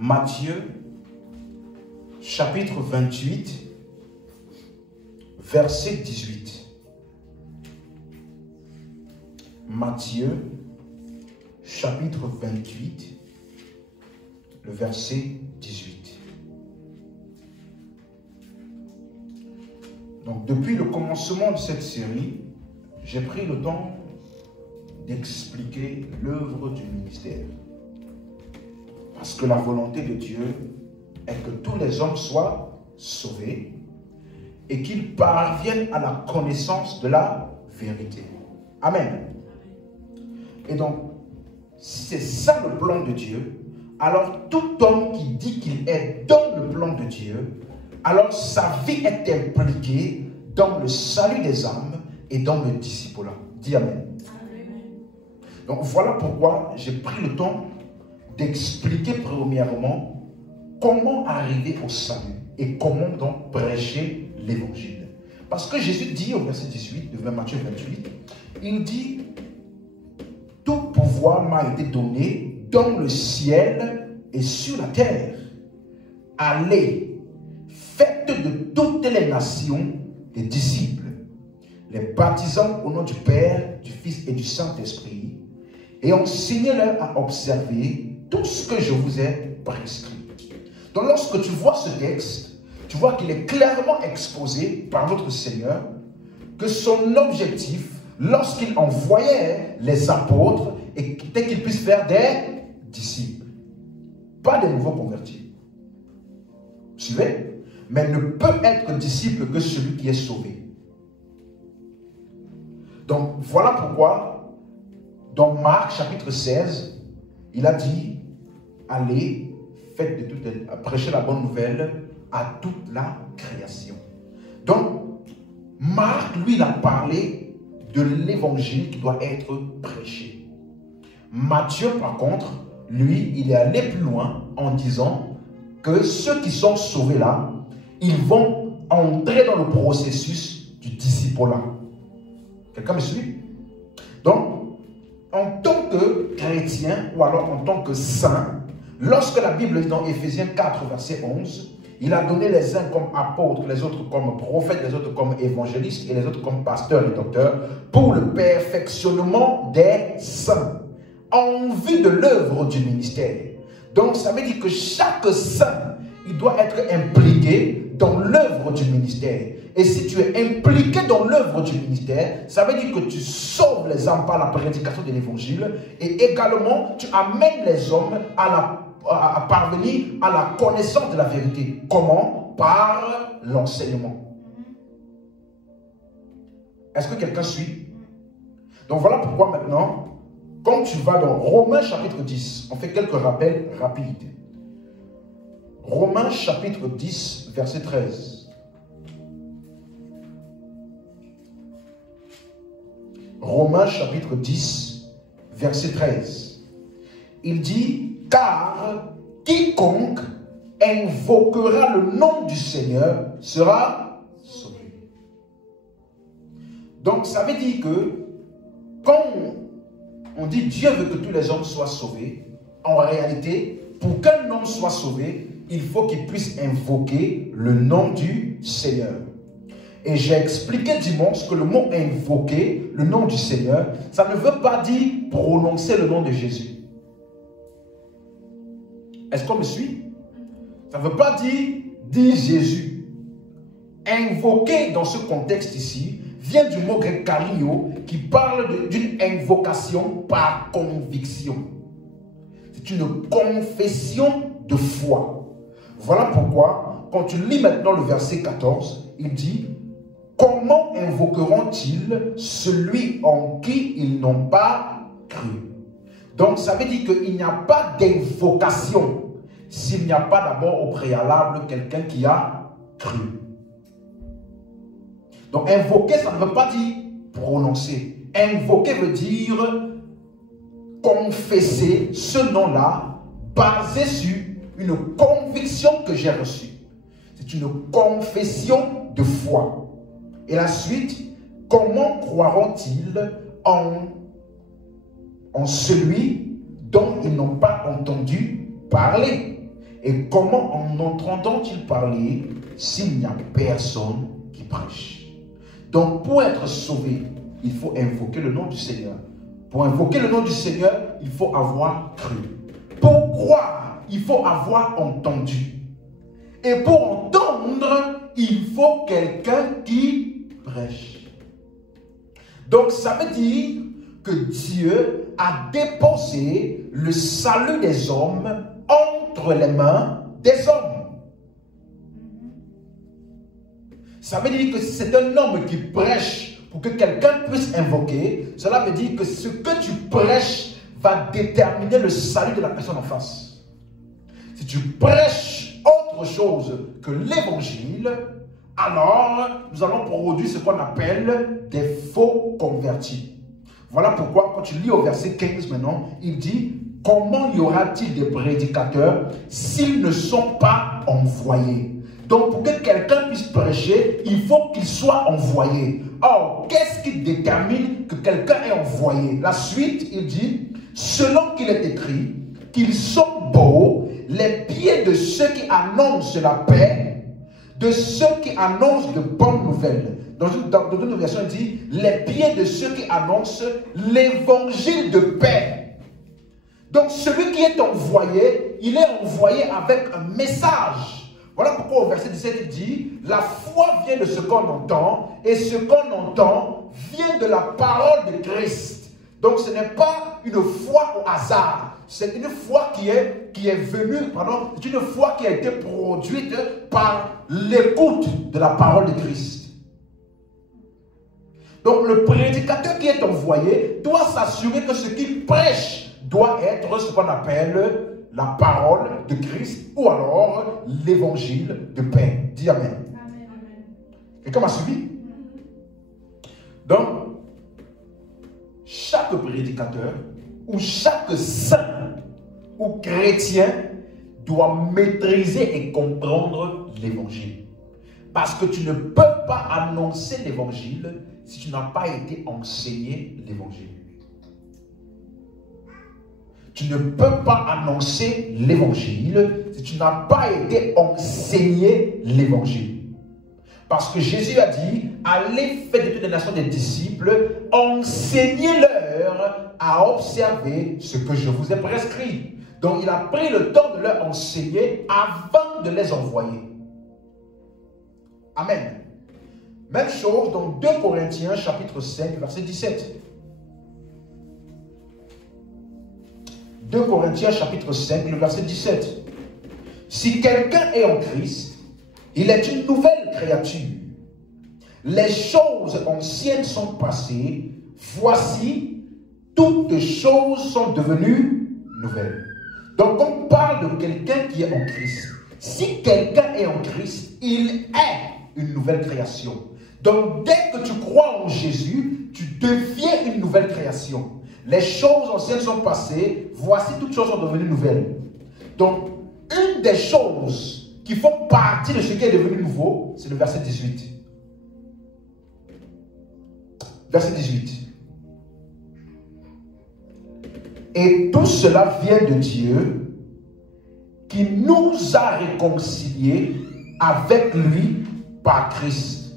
Matthieu, chapitre 28, verset 18. Matthieu, chapitre 28, le verset 18. Donc, depuis le commencement de cette série, j'ai pris le temps d'expliquer l'œuvre du ministère. Parce que la volonté de Dieu est que tous les hommes soient sauvés et qu'ils parviennent à la connaissance de la vérité. Amen. Et donc, si c'est ça le plan de Dieu, alors tout homme qui dit qu'il est dans le plan de Dieu, alors sa vie est impliquée dans le salut des âmes et dans le discipulat. Dis Amen. Donc voilà pourquoi j'ai pris le temps d'expliquer premièrement comment arriver au salut et comment donc prêcher l'évangile. Parce que Jésus dit au verset 18 de Matthieu 28, il dit « Tout pouvoir m'a été donné dans le ciel et sur la terre. Allez, faites de toutes les nations des disciples, les baptisant au nom du Père, du Fils et du Saint-Esprit, et enseignez-leur à observer tout ce que je vous ai prescrit. » Donc lorsque tu vois ce texte, tu vois qu'il est clairement exposé par notre Seigneur que son objectif, lorsqu'il envoyait les apôtres, était qu'ils puissent faire des disciples. Pas des nouveaux convertis. Vous suivez? Mais ne peut être disciple que celui qui est sauvé. Donc voilà pourquoi dans Marc chapitre 16, il a dit, allez, prêchez la bonne nouvelle à toute la création. Donc, Marc, lui, il a parlé de l'évangile qui doit être prêché. Matthieu, par contre, lui, il est allé plus loin en disant que ceux qui sont sauvés là, ils vont entrer dans le processus du discipulat. Quelqu'un me suit? Donc, en tant que chrétien ou alors en tant que saint, lorsque la Bible dit dans Éphésiens 4, verset 11, il a donné les uns comme apôtres, les autres comme prophètes, les autres comme évangélistes et les autres comme pasteurs et docteurs pour le perfectionnement des saints en vue de l'œuvre du ministère. Donc ça veut dire que chaque saint, il doit être impliqué dans l'œuvre du ministère. Et si tu es impliqué dans l'œuvre du ministère, ça veut dire que tu sauves les âmes par la prédication de l'évangile et également tu amènes les hommes à parvenir à la connaissance de la vérité. Comment? Par l'enseignement. Est-ce que quelqu'un suit? Donc voilà pourquoi maintenant, quand tu vas dans Romains chapitre 10, on fait quelques rappels rapides. Romains chapitre 10, verset 13. Romains chapitre 10, verset 13. Il dit, car quiconque invoquera le nom du Seigneur sera sauvé. Donc ça veut dire que quand on dit Dieu veut que tous les hommes soient sauvés, en réalité, pour qu'un homme soit sauvé, il faut qu'il puisse invoquer le nom du Seigneur. Et j'ai expliqué dimanche que le mot invoquer, le nom du Seigneur, ça ne veut pas dire prononcer le nom de Jésus. Est-ce qu'on me suit? Ça ne veut pas dire Jésus. Invoquer dans ce contexte ici vient du mot grec kario qui parle d'une invocation par conviction. C'est une confession de foi. Voilà pourquoi, quand tu lis maintenant le verset 14, il dit « Comment invoqueront-ils celui en qui ils n'ont pas cru ?» Donc, ça veut dire qu'il n'y a pas d'invocation s'il n'y a pas d'abord au préalable quelqu'un qui a cru. Donc, invoquer, ça ne veut pas dire prononcer. Invoquer veut dire confesser ce nom-là basé sur une conviction que j'ai reçue. C'est une confession de foi. Et la suite, comment croiront-ils en celui dont ils n'ont pas entendu parler? Et comment en entendant-ils parler s'il n'y a personne qui prêche? Donc pour être sauvé, il faut invoquer le nom du Seigneur. Pour invoquer le nom du Seigneur, il faut avoir cru. Pour croire, il faut avoir entendu. Et pour entendre, il faut quelqu'un qui prêche. Donc ça veut dire que Dieu a déposé le salut des hommes entre les mains des hommes. Ça veut dire que si c'est un homme qui prêche pour que quelqu'un puisse invoquer, cela veut dire que ce que tu prêches va déterminer le salut de la personne en face. Si tu prêches autre chose que l'évangile, alors nous allons produire ce qu'on appelle des faux convertis. Voilà pourquoi quand tu lis au verset 15 maintenant, il dit: comment y aura-t-il des prédicateurs s'ils ne sont pas envoyés? Donc pour que quelqu'un puisse prêcher, il faut qu'il soit envoyé. Or, qu'est-ce qui détermine que quelqu'un est envoyé? La suite, il dit: selon qu'il est écrit, qu'ils sont beaux les pieds de ceux qui annoncent la paix, de ceux qui annoncent de bonnes nouvelles. Dans une version, il dit les pieds de ceux qui annoncent l'évangile de paix. Donc celui qui est envoyé, il est envoyé avec un message. Voilà pourquoi au verset 17 il dit: la foi vient de ce qu'on entend, et ce qu'on entend vient de la parole de Christ. Donc ce n'est pas une foi au hasard, c'est une foi qui est venue, c'est une foi qui a été produite par l'écoute de la parole de Christ. Donc le prédicateur qui est envoyé doit s'assurer que ce qu'il prêche doit être ce qu'on appelle la parole de Christ ou alors l'évangile de paix. Dis Amen. Amen. Quelqu'un m'a suivi? Donc, chaque prédicateur ou chaque saint ou chrétien doit maîtriser et comprendre l'évangile. Parce que tu ne peux pas annoncer l'évangile si tu n'as pas été enseigné l'évangile. Tu ne peux pas annoncer l'évangile si tu n'as pas été enseigné l'évangile. Parce que Jésus a dit: allez faire de toutes les nations des disciples, enseignez-leur à observer ce que je vous ai prescrit. Donc il a pris le temps de leur enseigner avant de les envoyer. Amen. Même chose dans 2 Corinthiens chapitre 5 verset 17. 2 Corinthiens chapitre 5 le verset 17. Si quelqu'un est en Christ, il est une nouvelle créature. Les choses anciennes sont passées, voici, toutes choses sont devenues nouvelles. Donc on parle de quelqu'un qui est en Christ. Si quelqu'un est en Christ, il est une nouvelle création. Donc dès que tu crois en Jésus, tu deviens une nouvelle création. Les choses anciennes sont passées, voici toutes choses sont devenues nouvelles. Donc une des choses qui font partie de ce qui est devenu nouveau, c'est le verset 18. Verset 18. Et tout cela vient de Dieu qui nous a réconciliés avec lui par Christ.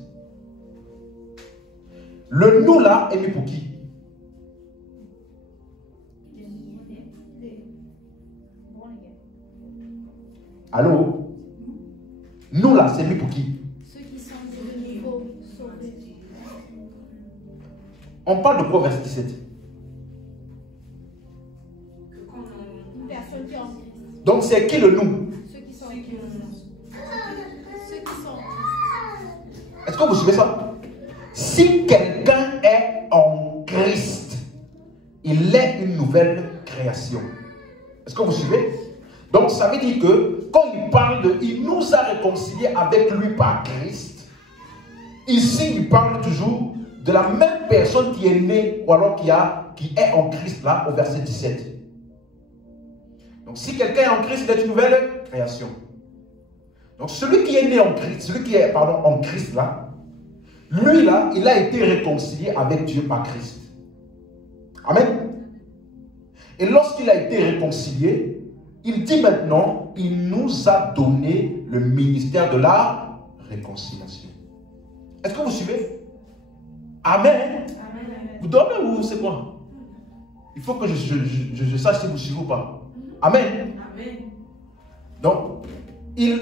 Le nous là est mis pour qui? Allô? Nous là, c'est mis pour qui? Ceux qui sont devenus sauvés. On parle de quoi, verset 17? Une personne qui est en Christ. Donc c'est qui le nous? Ceux qui sont en Christ. Est-ce que vous suivez ça? Si quelqu'un est en Christ, il est une nouvelle création. Est-ce que vous suivez? Donc ça veut dire que quand il parle de il nous a réconciliés avec lui par Christ, ici il parle toujours de la même personne qui est née ou alors qui est en Christ là au verset 17. Donc si quelqu'un est en Christ, il est une nouvelle création. Donc celui qui est né en Christ, celui qui est en Christ là, lui là, il a été réconcilié avec Dieu par Christ. Amen. Et lorsqu'il a été réconcilié, il dit maintenant, il nous a donné le ministère de la réconciliation. Est-ce que vous suivez? Amen. Vous dormez ou c'est quoi? Il faut que je sache si vous suivez ou pas. Amen. Amen. Donc, il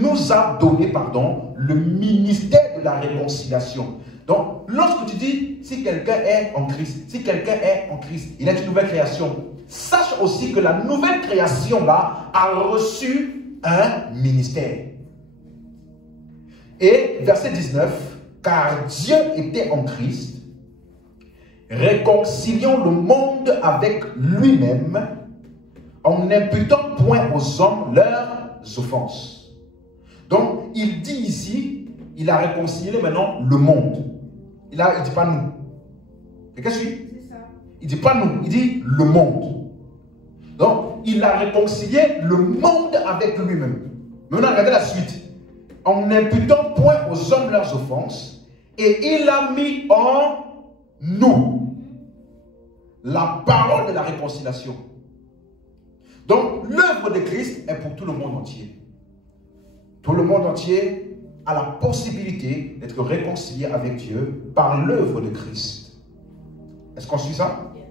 nous a donné, pardon, le ministère de la réconciliation. Donc, lorsque tu dis, si quelqu'un est en Christ, il est une nouvelle création. Sache aussi que la nouvelle création là a reçu un ministère. Et verset 19, car Dieu était en Christ, réconciliant le monde avec lui-même, en n'imputant point aux hommes leurs offenses. Donc, il dit ici, il a réconcilié maintenant le monde. Il ne dit pas nous. C'est qu'est-ce que c'est? Il ne dit pas nous, il dit le monde. Donc, il a réconcilié le monde avec lui-même. Maintenant, regardez la suite. En n'imputant point aux hommes leurs offenses, et il a mis en nous la parole de la réconciliation. Donc, l'œuvre de Christ est pour tout le monde entier. Tout le monde entier a la possibilité d'être réconcilié avec Dieu par l'œuvre de Christ. Est-ce qu'on suit ça? Yes.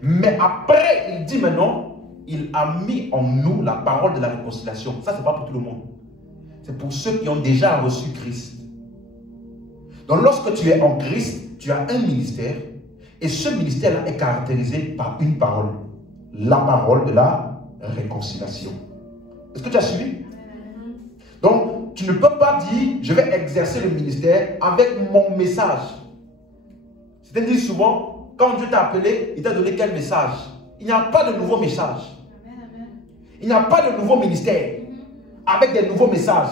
Mais après, il dit maintenant, il a mis en nous la parole de la réconciliation. Ça, ce n'est pas pour tout le monde. C'est pour ceux qui ont déjà reçu Christ. Donc, lorsque tu es en Christ, tu as un ministère. Et ce ministère-là est caractérisé par une parole. La parole de la réconciliation. Est-ce que tu as suivi? Donc, tu ne peux pas dire, je vais exercer le ministère avec mon message. C'est-à-dire souvent, quand Dieu t'a appelé, il t'a donné quel message? Il n'y a pas de nouveau message. Il n'y a pas de nouveau ministère avec des nouveaux messages.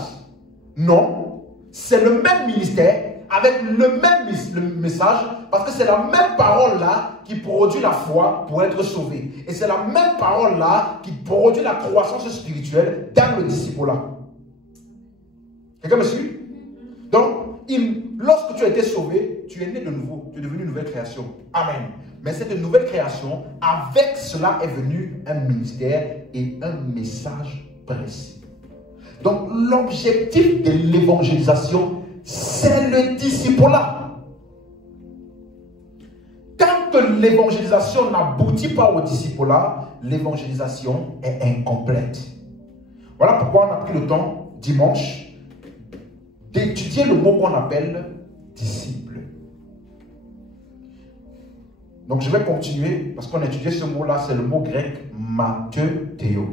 Non, c'est le même ministère avec le même message, parce que c'est la même parole là qui produit la foi pour être sauvé. Et c'est la même parole là qui produit la croissance spirituelle dans le disciple-là. Quelqu'un me suit? Donc, lorsque tu as été sauvé, tu es né de nouveau, tu es devenu une nouvelle création. Amen. Mais cette nouvelle création, avec cela est venu un ministère et un message précis. Donc, l'objectif de l'évangélisation, c'est le disciple-là. Tant que l'évangélisation n'aboutit pas au disciple-là, l'évangélisation est incomplète. Voilà pourquoi on a pris le temps, dimanche, d'étudier le mot qu'on appelle disciple. Donc je vais continuer, parce qu'on a étudié ce mot-là, c'est le mot grec mathéo.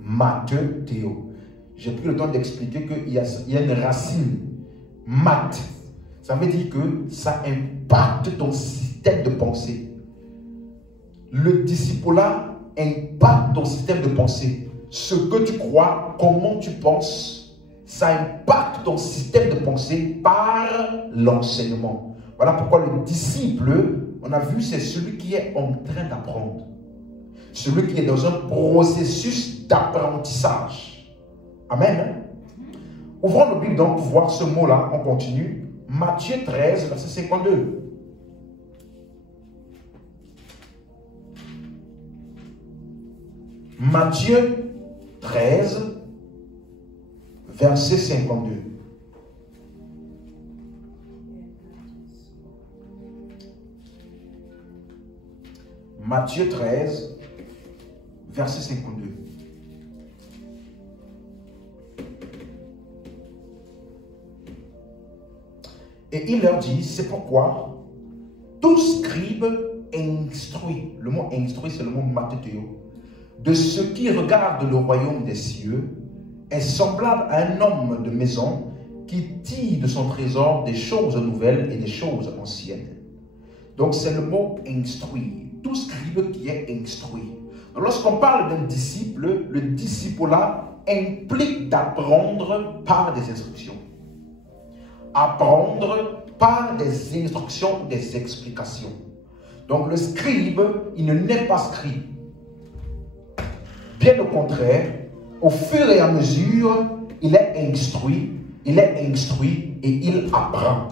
Mathéo. J'ai pris le temps d'expliquer qu'il y a une racine. Mat, ça veut dire que ça impacte ton système de pensée. Le disciple-là impacte ton système de pensée. Ce que tu crois, comment tu penses, ça impacte ton système de pensée par l'enseignement. Voilà pourquoi le disciple, on a vu, c'est celui qui est en train d'apprendre. Celui qui est dans un processus d'apprentissage. Amen. Ouvrons nos Bibles donc pour voir ce mot-là. On continue. Matthieu 13, verset 52. Matthieu 13, verset 52. Matthieu 13, verset 52. Et il leur dit, c'est pourquoi tout scribe instruit, le mot instruit c'est le mot mathéo, de ce qui regarde le royaume des cieux, est semblable à un homme de maison qui tire de son trésor des choses nouvelles et des choses anciennes. Donc c'est le mot instruit, tout scribe qui est instruit. Lorsqu'on parle d'un disciple, le disciple-là implique d'apprendre par des instructions. Apprendre par des instructions, des explications. Donc le scribe, il ne naît pas scribe. Bien au contraire, au fur et à mesure, il est instruit et il apprend.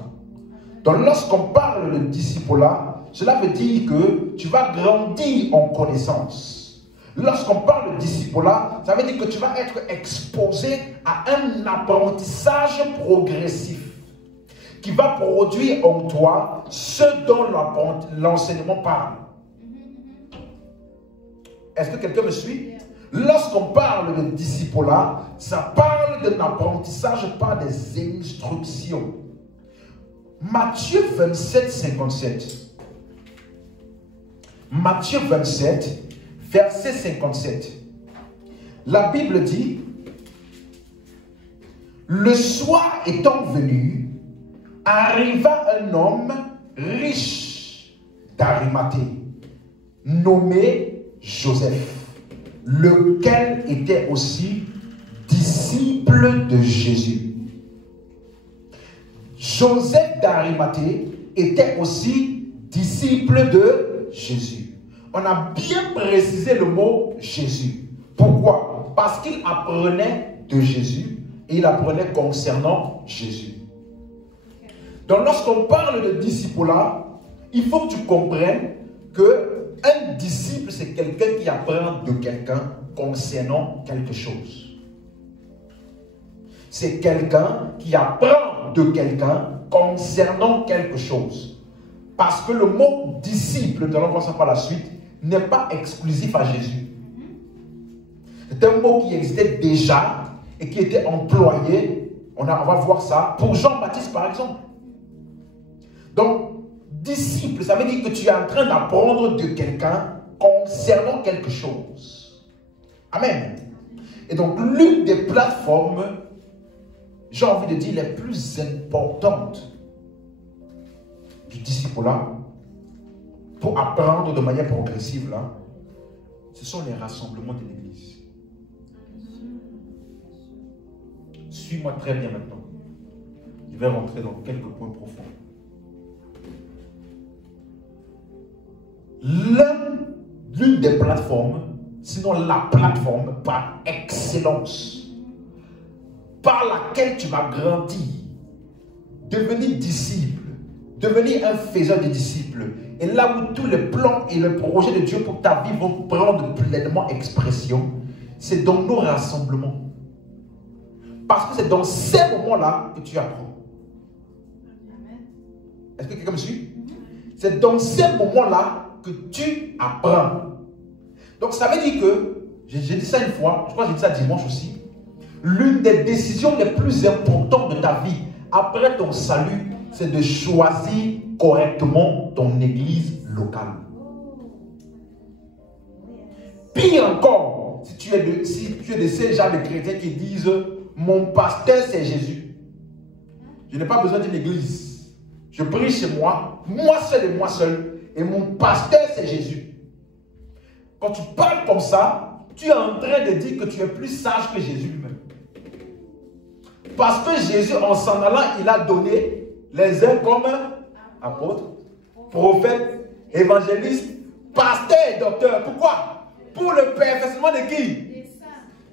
Donc lorsqu'on parle de disciple-là, cela veut dire que tu vas grandir en connaissance. Lorsqu'on parle de discipulat, ça veut dire que tu vas être exposé à un apprentissage progressif qui va produire en toi ce dont l'enseignement parle. Est-ce que quelqu'un me suit? Lorsqu'on parle de discipulat, ça parle d'un apprentissage par des instructions. Matthieu 27, 57. Matthieu 27, verset 57. La Bible dit, le soir étant venu, arriva un homme riche d'Arimathée, nommé Joseph, lequel était aussi disciple de Jésus. Joseph d'Arimathée était aussi disciple de Jésus. On a bien précisé le mot Jésus. Pourquoi? Parce qu'il apprenait de Jésus et il apprenait concernant Jésus. Donc lorsqu'on parle de discipulat, il faut que tu comprennes qu'un disciple, c'est quelqu'un qui apprend de quelqu'un concernant quelque chose. C'est quelqu'un qui apprend de quelqu'un concernant quelque chose. Parce que le mot disciple, nous allons voir ça par la suite, n'est pas exclusif à Jésus. C'est un mot qui existait déjà et qui était employé, on va voir ça, pour Jean-Baptiste par exemple. Donc, disciple, ça veut dire que tu es en train d'apprendre de quelqu'un concernant quelque chose. Amen. Et donc, l'une des plateformes, j'ai envie de dire, les plus importantes du discipulat, pour apprendre de manière progressive, là, ce sont les rassemblements de l'Église. Suis-moi très bien maintenant. Je vais rentrer dans quelques points profonds. L'une des plateformes, sinon la plateforme par excellence, par laquelle tu vas grandir, devenir disciple, devenir un faiseur de disciples, et là où tous les plans et le projet de Dieu pour ta vie vont prendre pleinement expression, c'est dans nos rassemblements. Parce que c'est dans ces moments-là que tu apprends. Est-ce que quelqu'un me suit? C'est dans ces moments-là que tu apprends. Donc ça veut dire que, j'ai dit ça une fois, je crois que j'ai dit ça dimanche aussi, l'une des décisions les plus importantes de ta vie après ton salut, c'est de choisir correctement ton église locale. Pire encore, si tu es de ces gens de chrétiens qui disent mon pasteur c'est Jésus, je n'ai pas besoin d'une église, je prie chez moi, moi seul et moi seul, et mon pasteur c'est Jésus. Quand tu parles comme ça, tu es en train de dire que tu es plus sage que Jésus lui-même. Parce que Jésus, en s'en allant, il a donné les uns comme apôtres, prophètes, évangélistes, pasteurs et docteurs. Pourquoi? Pour le perfectionnement de qui?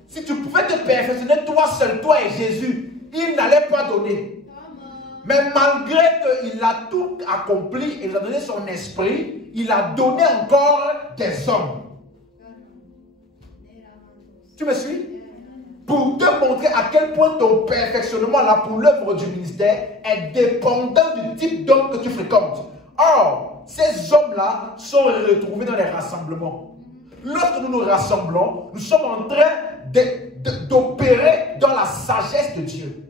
Si tu pouvais te perfectionner toi seul, toi et Jésus, il n'allait pas donner. Mais malgré qu'il a tout accompli et il a donné son esprit, il a donné encore des hommes. Tu me suis? Pour te montrer à quel point ton perfectionnement là pour l'œuvre du ministère est dépendant du type d'homme que tu fréquentes. Or, ces hommes-là sont retrouvés dans les rassemblements. Lorsque nous nous rassemblons, nous sommes en train d'opérer dans la sagesse de Dieu.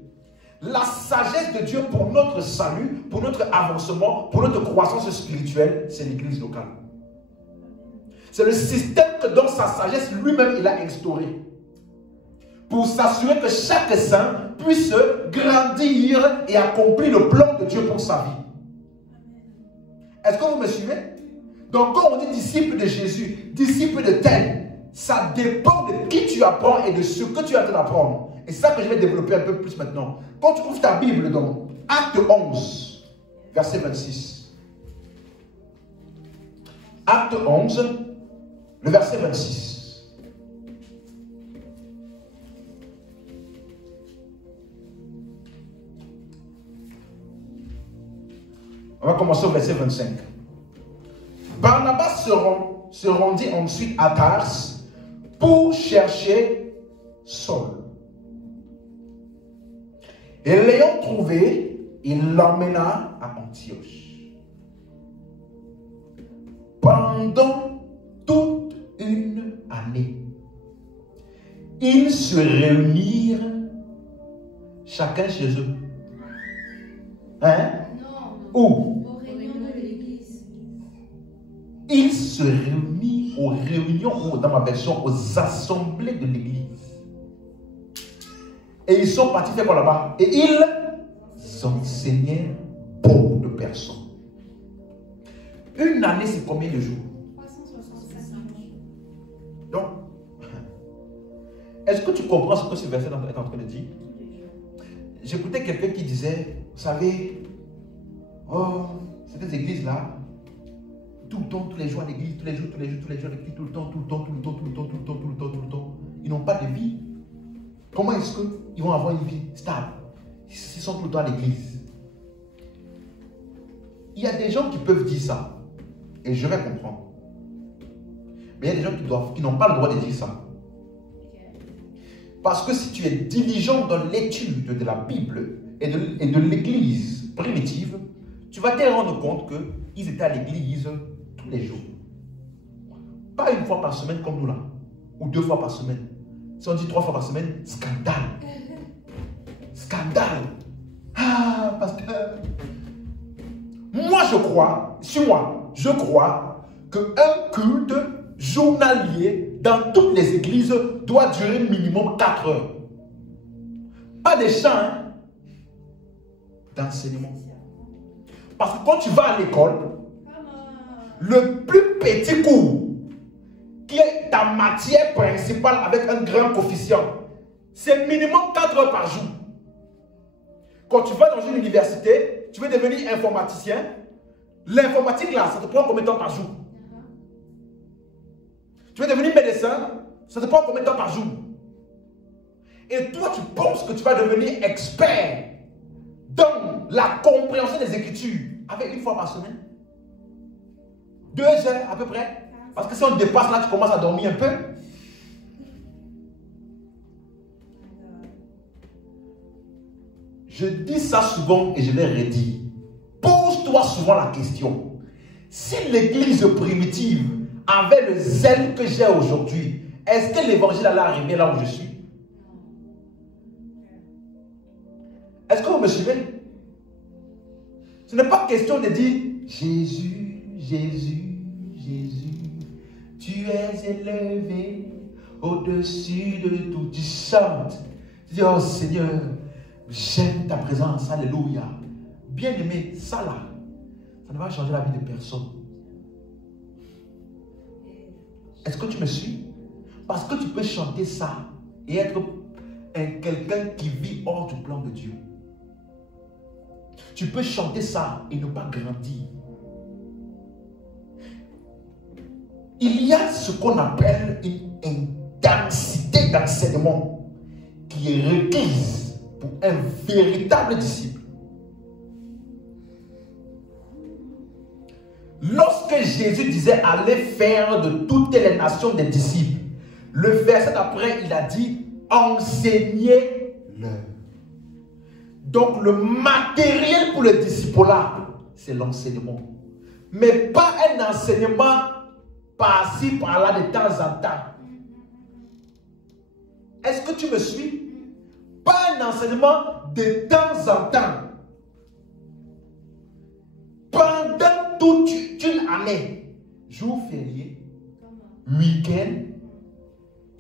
La sagesse de Dieu pour notre salut, pour notre avancement, pour notre croissance spirituelle, c'est l'église locale. C'est le système que dans sa sagesse lui-même il a instauré. Pour s'assurer que chaque saint puisse grandir et accomplir le plan de Dieu pour sa vie. Est-ce que vous me suivez? Donc quand on dit disciple de Jésus, disciple de tel, ça dépend de qui tu apprends et de ce que tu as à apprendre. Et c'est ça que je vais développer un peu plus maintenant. Quand tu trouves ta Bible dans Acte 11, verset 26. Acte 11, le verset 26. On va commencer au verset 25. Barnabas se rendit ensuite à Tars, pour chercher Saul. Et l'ayant trouvé, il l'emmena à Antioche. Pendant toute une année, ils se réunirent chacun chez eux. Hein? Non. Où? Aux réunions de l'église. Ils se réunissent aux réunions, ou dans ma version, aux assemblées de l'église. Et ils sont partis faire quoi là-bas? Et ils enseignaient beaucoup de personnes. Une année, c'est combien de jours? 365. Donc, est-ce que tu comprends ce que ce verset est en train de dire? J'écoutais quelqu'un qui disait, vous savez, oh, ces églises-là, tout le temps, tous les jours à l'église, tous les jours à l'église, tout le temps, ils n'ont pas de vie. Comment est-ce qu'ils vont avoir une vie stable s'ils sont tout le temps à l'église? Il y a des gens qui peuvent dire ça, et je vais comprendre. Mais il y a des gens qui n'ont pas le droit de dire ça. Parce que si tu es diligent dans l'étude de la Bible et de l'église primitive, tu vas te rendre compte qu'ils étaient à l'église tous les jours. Pas une fois par semaine comme nous là, ou 2 fois par semaine. Si on dit 3 fois par semaine, scandale. Scandale. Ah, pasteur. Moi, je crois qu'un culte journalier dans toutes les églises doit durer minimum 4 heures. Pas des chants, hein, d'enseignement. Parce que quand tu vas à l'école, le plus petit cours, qui est ta matière principale avec un grand coefficient, c'est minimum 4 heures par jour. Quand tu vas dans une université, tu veux devenir informaticien, l'informatique là, ça te prend combien de temps par jour? Tu veux devenir médecin, ça te prend combien de temps par jour? Et toi, tu penses que tu vas devenir expert dans la compréhension des Écritures avec 1 fois par semaine? 2 heures à peu près? Parce que si on dépasse là, tu commences à dormir un peu. Je dis ça souvent et je l'ai redit. Pose-toi souvent la question. Si l'église primitive avait le zèle que j'ai aujourd'hui, est-ce que l'évangile allait arriver là où je suis? Est-ce que vous me suivez? Ce n'est pas question de dire Jésus, Jésus, Jésus, tu es élevé au-dessus de tout. Tu chantes. Tu dis, oh Seigneur, j'aime ta présence, alléluia. Bien aimé, ça là, ça ne va changer la vie de personne. Est-ce que tu me suis? Parce que tu peux chanter ça et être quelqu'un qui vit hors du plan de Dieu. Tu peux chanter ça et ne pas grandir. Il y a ce qu'on appelle une densité d'enseignement qui est requise pour un véritable disciple. Lorsque Jésus disait allez faire de toutes les nations des disciples, le verset d'après il a dit enseignez-leur. Donc le matériel pour le discipulat, c'est l'enseignement. Mais pas un enseignement par-ci, par-là, de temps en temps. Est-ce que tu me suis? Pas un enseignement de temps en temps. Pendant toute une année, jour férié, week-end,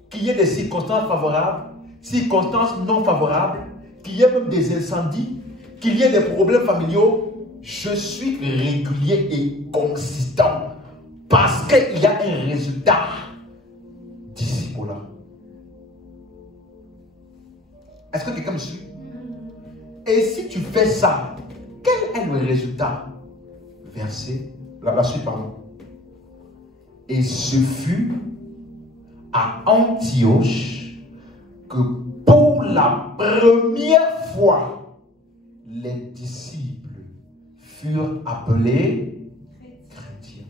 qu'il y ait des circonstances favorables, circonstances non favorables, qu'il y ait même des incendies, qu'il y ait des problèmes familiaux, je suis régulier et consistant parce qu'il y a un résultat discipulat. Est-ce que quelqu'un me suit? Et si tu fais ça, quel est le résultat? Verset, la suite, pardon. Et ce fut à Antioche que pour la première fois, les disciples furent appelés chrétiens.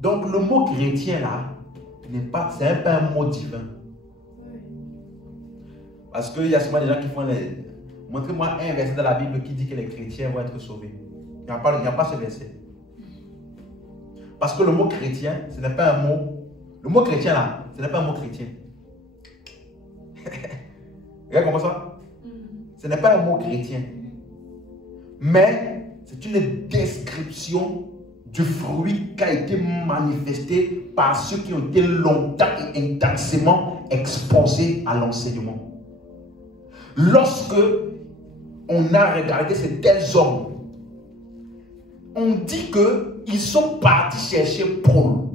Donc le mot chrétien là, c'est pas un mot divin. Parce qu'il y a souvent des gens qui font les... Montrez-moi un verset dans la Bible qui dit que les chrétiens vont être sauvés. Il n'y a pas ce verset. Parce que le mot chrétien, ce n'est pas un mot... Le mot chrétien là, ce n'est pas un mot chrétien. Regarde comment ça? Ce n'est pas un mot chrétien. Mais c'est une description du fruit qui a été manifesté par ceux qui ont été longtemps et intensément exposés à l'enseignement. Lorsque on a regardé ces tels hommes, on dit qu'ils sont partis chercher Paul.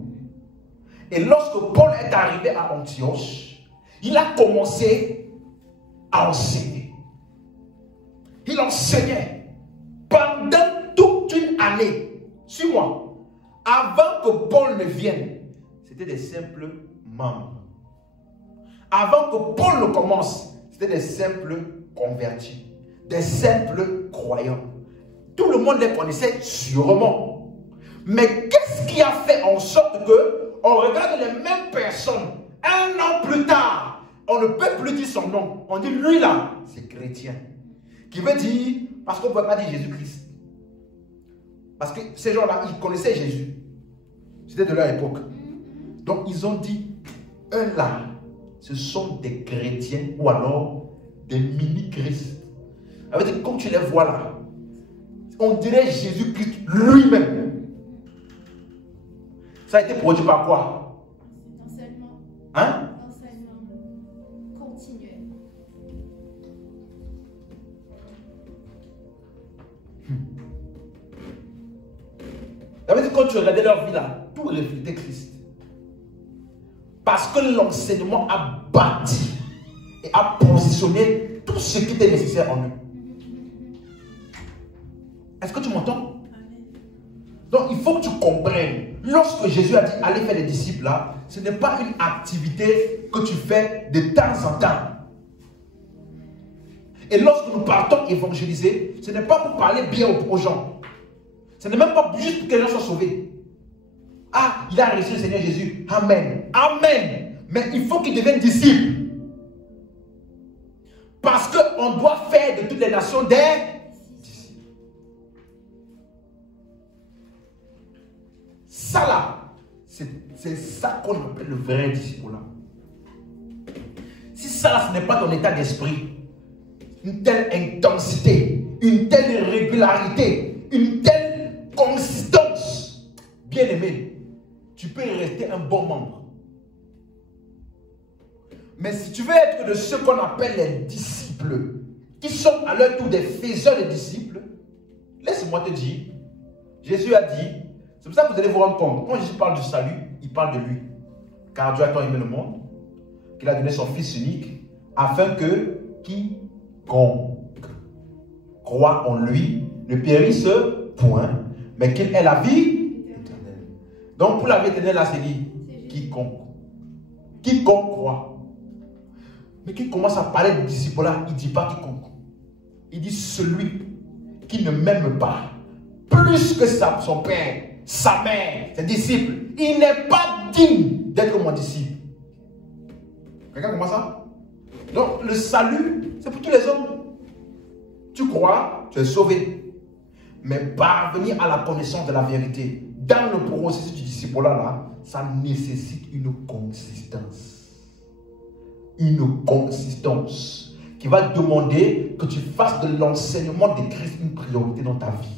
Et lorsque Paul est arrivé à Antioche, il a commencé à enseigner. Il enseignait pendant toute une année. Suis-moi. Avant que Paul ne vienne, c'était des simples membres. Avant que Paul ne commence, c'était des simples convertis, des simples croyants. Tout le monde les connaissait sûrement. Mais qu'est-ce qui a fait en sorte que on regarde les mêmes personnes un an plus tard, on ne peut plus dire son nom. On dit lui là, c'est chrétien. Qui veut dire, parce qu'on ne peut pas dire Jésus-Christ. Parce que ces gens-là, ils connaissaient Jésus. C'était de leur époque. Donc ils ont dit, eux là, ce sont des chrétiens ou alors des mini-Christ. Ça veut dire, comme tu les vois là, on dirait Jésus-Christ lui-même. Ça a été produit par quoi? Enseignement. Hein? Enseignement continuel. Ça veut dire, quand tu regardais leur vie là, tout reflétait Christ. Parce que l'enseignement a bâti et a positionné tout ce qui était nécessaire en eux. Est-ce que tu m'entends? Donc il faut que tu comprennes. Lorsque Jésus a dit allez faire des disciples là, ce n'est pas une activité que tu fais de temps en temps. Et lorsque nous partons évangéliser, ce n'est pas pour parler bien aux gens. Ce n'est même pas juste pour que les gens soient sauvés. Ah, il a reçu le Seigneur Jésus. Amen. Amen. Mais il faut qu'il devienne disciple. Parce qu'on doit faire de toutes les nations des disciples. Ça là, c'est ça qu'on appelle le vrai disciple-là. Si ça là, ce n'est pas ton état d'esprit, une telle intensité, une telle régularité, une telle consistance, bien aimé, tu peux rester un bon membre. Mais si tu veux être de ceux qu'on appelle les disciples, qui sont à leur tour des faiseurs de disciples, laisse-moi te dire, Jésus a dit, c'est pour ça que vous allez vous rendre compte, quand Jésus parle du salut, il parle de lui. Car Dieu a tant aimé le monde, qu'il a donné son Fils unique, afin que quiconque croit en lui ne périsse point, mais qu'il ait la vie éternelle. Donc pour la vie éternelle, là, c'est dit quiconque. Quiconque croit. Mais qui commence à parler de disciples là, il ne dit pas quiconque. Il dit celui qui ne m'aime pas plus que son père, sa mère, ses disciples, il n'est pas digne d'être mon disciple. Quelqu'un comprend ça? Donc le salut, c'est pour tous les hommes. Tu crois, tu es sauvé. Mais parvenir à la connaissance de la vérité, dans le processus du disciple là, ça nécessite une consistance. Une consistance qui va demander que tu fasses de l'enseignement de Christ une priorité dans ta vie.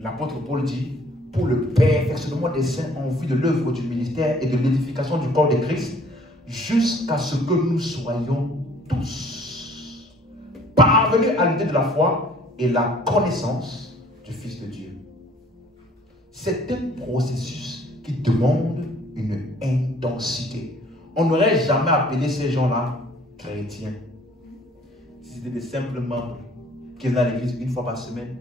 L'apôtre Paul dit, pour le perfectionnement des saints en vue de l'œuvre du ministère et de l'édification du corps de Christ, jusqu'à ce que nous soyons tous parvenus à l'unité de la foi et la connaissance du Fils de Dieu. C'est un processus qui demande une intensité. On n'aurait jamais appelé ces gens-là chrétiens. Si c'était des simples membres qui venaient à l'église une fois par semaine,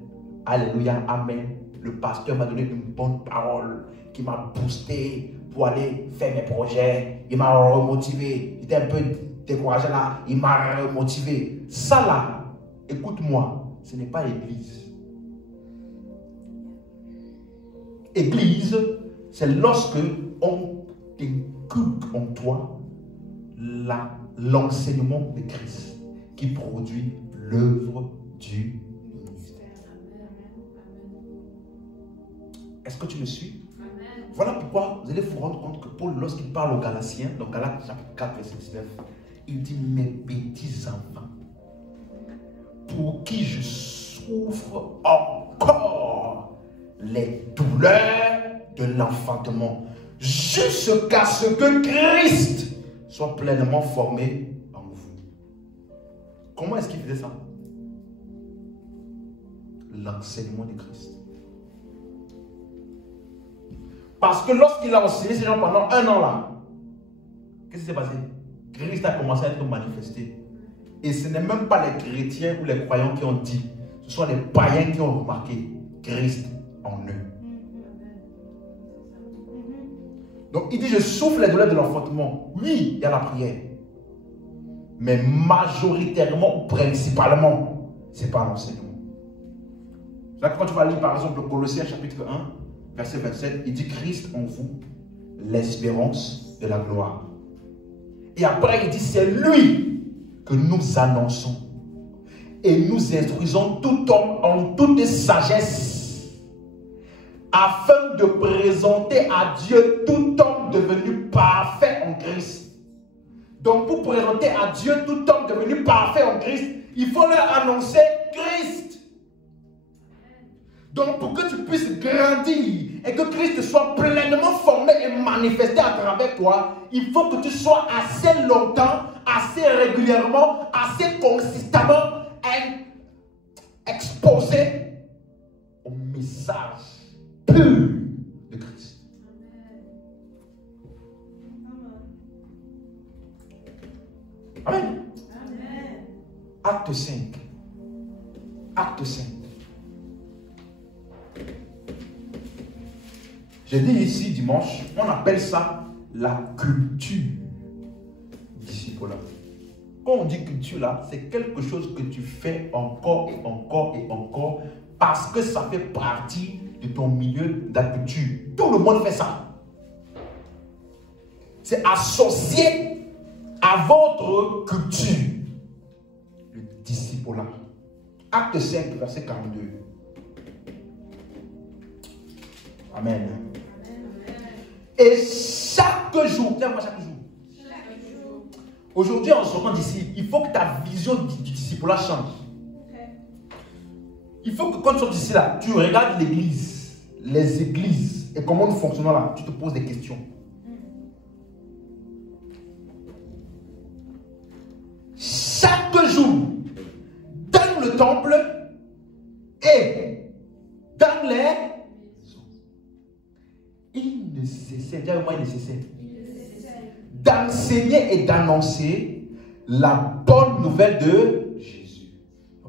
alléluia, amen, le pasteur m'a donné une bonne parole qui m'a boosté pour aller faire mes projets, il m'a remotivé, j'étais un peu découragé là, il m'a remotivé. Ça là, écoute-moi, ce n'est pas l'église. Église, C'est lorsque on inculque en toi l'enseignement de Christ qui produit l'œuvre du ministère. Est-ce que tu me suis? Amen. Voilà pourquoi vous allez vous rendre compte que Paul, lorsqu'il parle aux Galatiens, dans Galates chapitre 4, verset 19, il dit: mes petits enfants, pour qui je souffre encore les douleurs de l'enfantement, jusqu'à ce que Christ soit pleinement formé en vous. Comment est-ce qu'il faisait ça? L'enseignement de Christ. Parce que lorsqu'il a enseigné ces gens pendant 1 an là, qu'est-ce qui s'est passé? Christ a commencé à être manifesté. Et ce n'est même pas les chrétiens ou les croyants qui ont dit, ce sont les païens qui ont remarqué Christ en eux. Donc il dit: je souffre les douleurs de l'enfantement. Oui, il y a la prière. Mais majoritairement, principalement, ce n'est pas l'enseignement. Là, quand tu vas lire par exemple le Colossiens chapitre 1, verset 27, il dit: Christ en vous, l'espérance de la gloire. Et après il dit: c'est lui que nous annonçons et nous instruisons tout homme en toute sagesse, afin de présenter à Dieu tout homme devenu parfait en Christ. Donc pour présenter à Dieu tout homme devenu parfait en Christ, il faut leur annoncer Christ. Donc pour que tu puisses grandir et que Christ soit pleinement formé et manifesté à travers toi, il faut que tu sois assez longtemps, assez régulièrement, assez consistamment exposé au message pur de Christ. Amen. Amen. Acte 5. Acte 5. J'ai dit ici dimanche, on appelle ça la culture discipolale. Quand on dit culture là, c'est quelque chose que tu fais encore et encore et encore parce que ça fait partie de ton milieu de la culture. Tout le monde fait ça. C'est associé à votre culture. Le discipolat. Acte 5, verset 42. Amen. Et chaque jour, tiens-moi chaque jour. Aujourd'hui, en sortant d'ici, il faut que ta vision du discipolat change. Il faut que quand tu sors d'ici là, tu regardes l'église, les églises et comment nous fonctionnons là, tu te poses des questions. Chaque jour, dans le temple et dans les... Il ne cessait, il ne cessait d'enseigner et d'annoncer la bonne nouvelle de Jésus.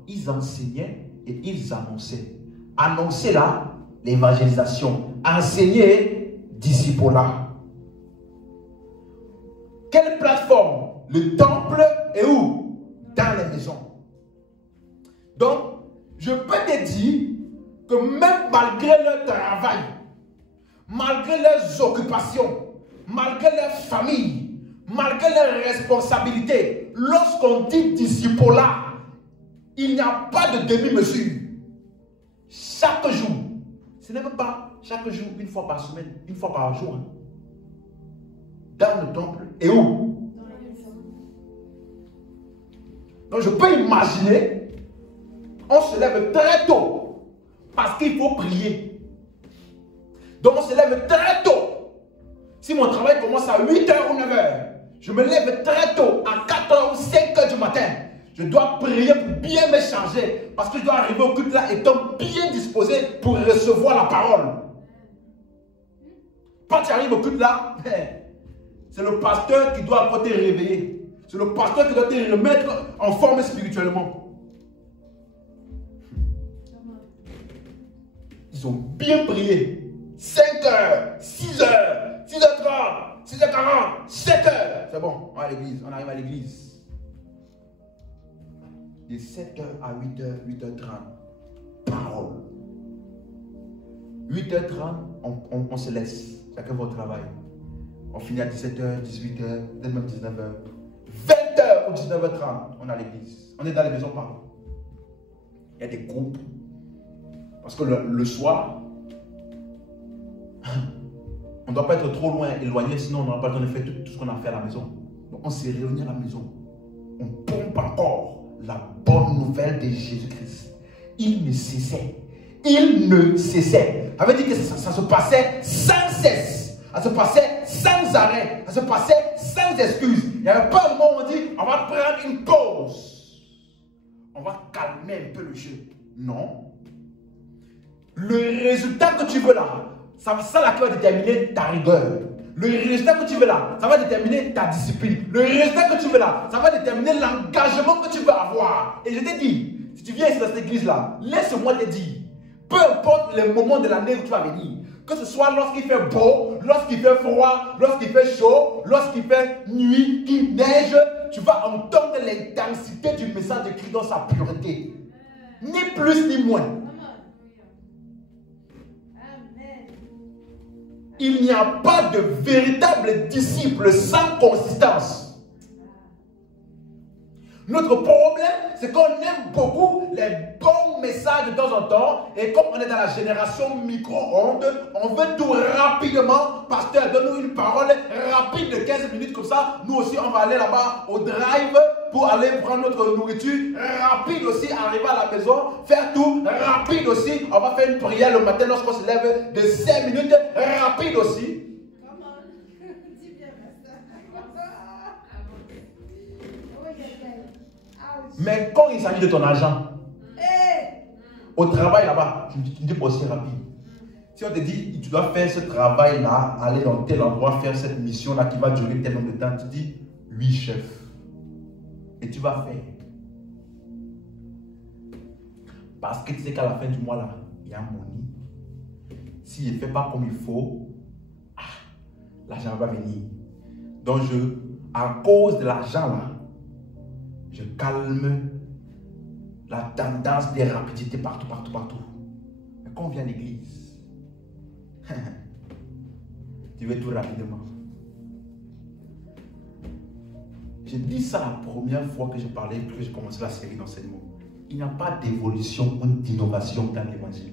Ils enseignaient et ils annonçaient. Annoncer là, l'évangélisation. Enseigner, discipolat. Quelle plateforme? Le temple et où? Dans les maisons. Donc, je peux te dire que même malgré leur travail, malgré leurs occupations, malgré leur famille, malgré leurs responsabilités, lorsqu'on dit discipolat, il n'y a pas de demi-mesure. Chaque jour, ce n'est même pas chaque jour, une fois par semaine, une fois par jour. Dans le temple et où? Dans la maison. Donc je peux imaginer, on se lève très tôt parce qu'il faut prier. Donc on se lève très tôt. Si mon travail commence à 8h ou 9h, je me lève très tôt, à 4h ou 5h du matin. Je dois prier pour bien me changer. Parce que je dois arriver au culte là étant bien disposé pour recevoir la parole. Quand tu arrives au culte là, c'est le pasteur qui doit te réveiller. C'est le pasteur qui doit te remettre en forme spirituellement. Ils ont bien prié. 5h, 6h, 6h30, 6h40, 7h. C'est bon, on va à l'église, on arrive à l'église. De 7h à 8h, 8h30, parole. 8h30, on se laisse. chacun votre travail. On finit à 17h, 18h, peut-être même 19h. 20h ou 19h30, on est à l'église. On est dans les maisons partout. Il y a des groupes. Parce que le soir, on ne doit pas être trop loin, éloigné, sinon on n'aura pas le temps de faire tout ce qu'on a fait à la maison. Donc on s'est réunis à la maison. On pompe encore la bonne nouvelle de Jésus-Christ. Il ne cessait. Il ne cessait. Ça veut dire que ça se passait sans cesse. Ça se passait sans arrêt. Ça se passait sans excuse. Il n'y avait pas un moment où on dit on va prendre une pause. On va calmer un peu le jeu. Non. Le résultat que tu veux là, ça là qui va déterminer ta rigueur. Le résultat que tu veux là, ça va déterminer ta discipline. Le résultat que tu veux là, ça va déterminer l'engagement que tu veux avoir. Et je t'ai dit, si tu viens ici dans cette église-là, laisse-moi te dire, peu importe le moment de l'année où tu vas venir, que ce soit lorsqu'il fait beau, lorsqu'il fait froid, lorsqu'il fait chaud, lorsqu'il fait nuit, qu'il neige, tu vas entendre l'intensité du message de Christ dans sa pureté. Ni plus ni moins. Il n'y a pas de véritable disciple sans consistance. Notre problème, c'est qu'on aime beaucoup les bons messages de temps en temps. Et comme on est dans la génération micro-ondes, on veut tout rapidement. Pasteur, donne-nous une parole rapide de 15 minutes comme ça. Nous aussi, on va aller là-bas au drive pour aller prendre notre nourriture. Rapide aussi, arriver à la maison, faire tout. Rapide aussi, on va faire une prière le matin lorsqu'on se lève de 5 minutes. Rapide aussi. Mais quand il s'agit de ton argent, au travail là-bas, tu ne dis pas aussi rapide. Si on te dit, tu dois faire ce travail-là, aller dans tel endroit, faire cette mission-là qui va durer tel nombre de temps, tu dis, oui, chef. Et tu vas faire. Parce que tu sais qu'à la fin du mois, là, il y a un money. S'il ne fait pas comme il faut, l'argent va venir. Donc, à cause de l'argent, là, je calme la tendance des rapidités partout. Mais quand on vient à l'église, tu veux tout rapidement. J'ai dit ça la première fois que j'ai parlé, que j'ai commencé la série d'enseignement. Il n'y a pas d'évolution ou d'innovation dans l'évangile.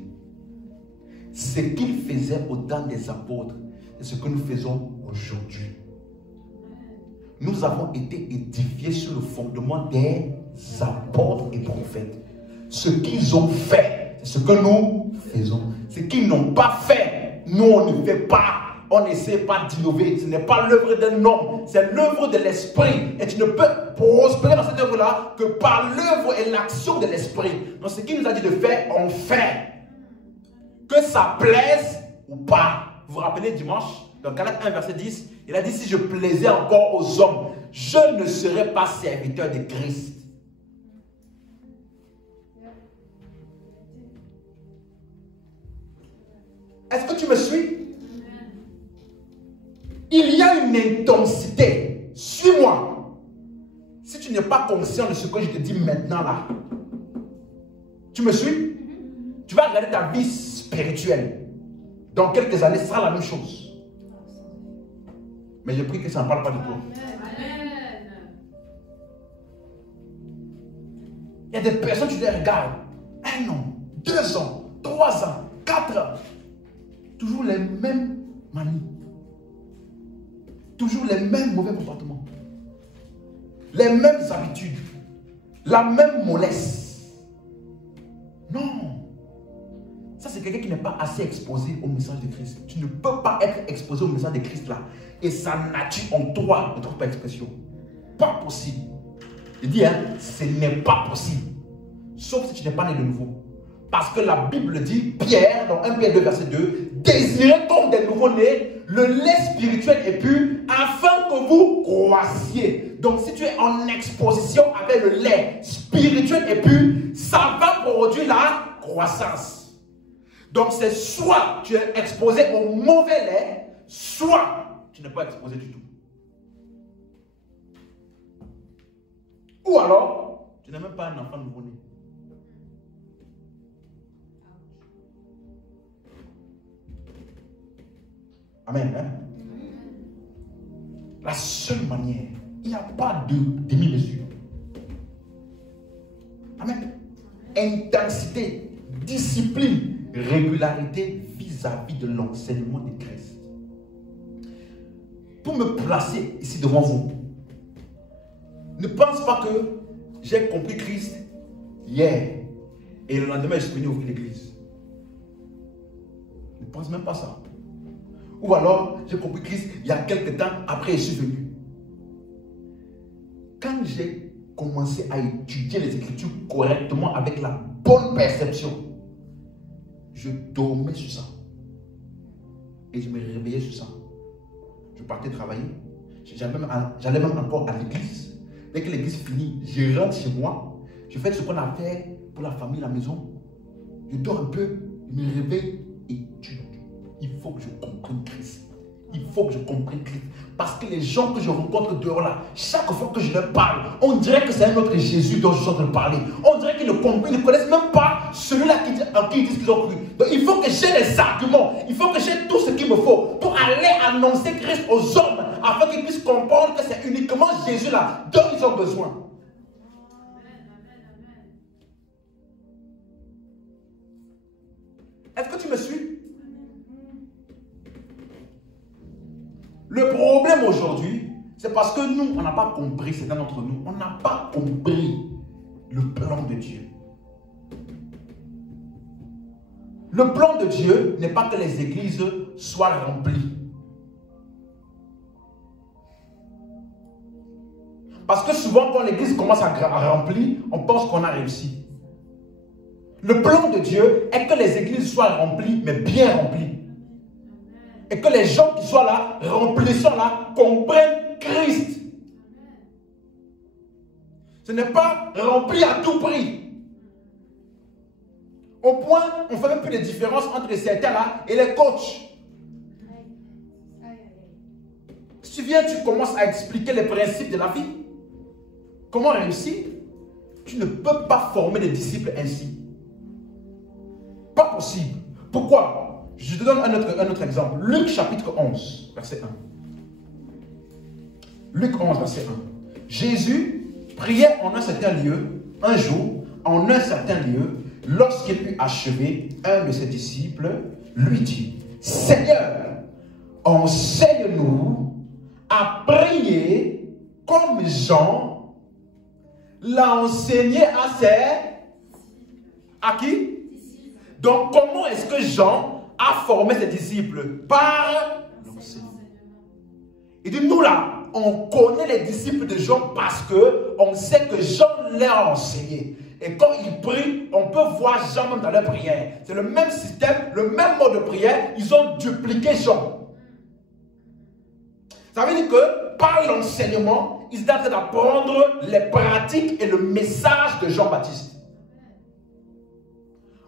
Ce qu'ils faisaient au temps des apôtres, c'est ce que nous faisons aujourd'hui. Nous avons été édifiés sur le fondement des apôtres et prophètes. Ce qu'ils ont fait, c'est ce que nous faisons. Ce qu'ils n'ont pas fait, nous on ne fait pas. On n'essaie pas d'innover. Ce n'est pas l'œuvre d'un homme, c'est l'œuvre de l'esprit. Et tu ne peux prospérer dans cette œuvre-là que par l'œuvre et l'action de l'esprit. Donc ce qu'il nous a dit de faire, on fait. Que ça plaise ou pas. Vous vous rappelez dimanche, dans Galates 1, verset 10, il a dit, si je plaisais encore aux hommes, je ne serais pas serviteur de Christ. Est-ce que tu me suis? Il y a une intensité. Suis-moi. Si tu n'es pas conscient de ce que je te dis maintenant là, tu me suis? Tu vas regarder ta vie spirituelle. Dans quelques années, ce sera la même chose. Mais je prie que ça ne parle pas de toi. Il y a des personnes, tu les regardes. 1 an, 2 ans, 3 ans, 4 ans. Toujours les mêmes manies. Toujours les mêmes mauvais comportements. Les mêmes habitudes. La même mollesse. Non. Ça, c'est quelqu'un qui n'est pas assez exposé au message de Christ. Tu ne peux pas être exposé au message de Christ là. Et sa nature en toi ne trouve pas expression. Pas possible. Il dit, hein, ce n'est pas possible. Sauf si tu n'es pas né de nouveau. Parce que la Bible dit, Pierre, dans 1 Pierre 2, verset 2, désirez comme des nouveaux-nés le lait spirituel et pur, afin que vous croissiez. Donc, si tu es en exposition avec le lait spirituel et pur, ça va produire la croissance. Donc, c'est soit tu es exposé au mauvais lait, soit tu n'es pas exposé du tout. Ou alors, tu n'es même pas un enfant nouveau-né. Amen. Hein? La seule manière, il n'y a pas de demi-mesure. Amen. Intensité, discipline, régularité vis-à-vis de l'enseignement de Christ. Pour me placer ici devant vous, ne pense pas que j'ai compris Christ hier et le lendemain je suis venu ouvrir l'église. Ne pense même pas ça. Ou alors j'ai compris Christ il y a quelques temps, après je suis venu. Quand j'ai commencé à étudier les Écritures correctement avec la bonne perception, je dormais sur ça. Et je me réveillais sur ça. Je partais travailler. J'allais même encore à l'église. Dès que l'église finit, je rentre chez moi. Je fais ce qu'on a fait pour la famille, la maison. Je dors un peu, je me réveille et il faut que je comprenne Christ. Il faut que je comprenne Christ. Parce que les gens que je rencontre dehors là, chaque fois que je leur parle, on dirait que c'est un autre Jésus dont je suis en train de parler. On dirait qu'ils ne connaissent même pas celui-là en qui ils disent qu'ils ont cru. Donc il faut que j'ai les arguments. Il faut que j'ai tout ce qu'il me faut pour aller annoncer Christ aux hommes afin qu'ils puissent comprendre que c'est uniquement Jésus là dont ils ont besoin. Est-ce que tu me suis? Le problème aujourd'hui, c'est parce que nous, on n'a pas compris, c'est dans notre nous, on n'a pas compris le plan de Dieu. Le plan de Dieu n'est pas que les églises soient remplies. Parce que souvent, quand l'église commence à remplir, on pense qu'on a réussi. Le plan de Dieu est que les églises soient remplies, mais bien remplies. Et que les gens qui soient là, remplissant là, comprennent Christ. Ce n'est pas rempli à tout prix. Au point, on ne fait même plus de différence entre certains là et les coachs. Si tu viens, tu commences à expliquer les principes de la vie. Comment réussir? Tu ne peux pas former des disciples ainsi. Pas possible. Pourquoi? Je te donne un autre exemple. Luc chapitre 11, verset 1. Luc 11, verset 1. Jésus priait en un certain lieu, un jour, en un certain lieu, lorsqu'il eut achevé, un de ses disciples lui dit, Seigneur, enseigne-nous à prier comme Jean l'a enseigné à qui? Donc, comment est-ce que Jean a formé ses disciples? Par l'enseignement. Il dit, nous là, on connaît les disciples de Jean parce qu'on sait que Jean leur a enseigné. Et quand ils prient, on peut voir Jean même dans leur prière. C'est le même système, le même mode de prière. Ils ont dupliqué Jean. Ça veut dire que par l'enseignement, ils sont en train d'apprendre les pratiques et le message de Jean-Baptiste.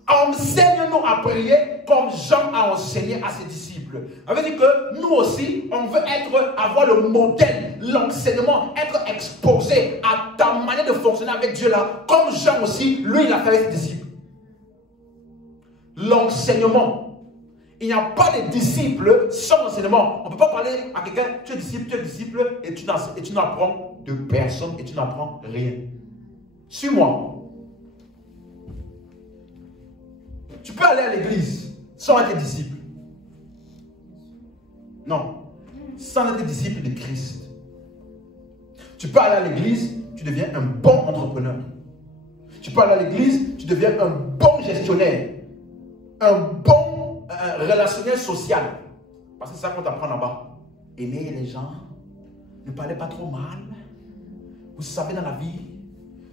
Enseigne-nous à prier comme Jean a enseigné à ses disciples. Ça veut dire que nous aussi, on veut avoir le modèle, l'enseignement, être exposé à ta manière de fonctionner avec Dieu là, comme Jean aussi, lui, il a fait avec ses disciples. L'enseignement. Il n'y a pas de disciples sans enseignement. On ne peut pas parler à quelqu'un, tu es disciple et tu n'apprends de personne et tu n'apprends rien. Suis-moi. Tu peux aller à l'église sans être disciple. Non. Sans être disciple de Christ. Tu peux aller à l'église, tu deviens un bon entrepreneur. Tu peux aller à l'église, tu deviens un bon gestionnaire. Un bon relationnel social. Parce que c'est ça qu'on t'apprend là-bas. Aimer les gens. Ne parlez pas trop mal. Vous savez dans la vie,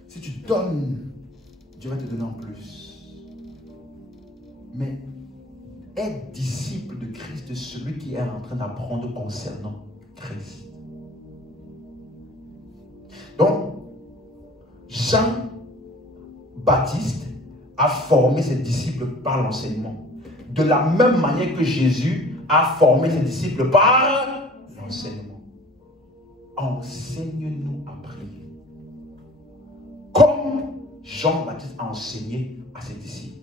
si tu donnes, Dieu va te donner en plus. Mais être disciple de Christ, de celui qui est en train d'apprendre concernant Christ. Donc, Jean-Baptiste a formé ses disciples par l'enseignement. De la même manière que Jésus a formé ses disciples par l'enseignement. Enseigne-nous à prier. Comme Jean-Baptiste a enseigné à ses disciples.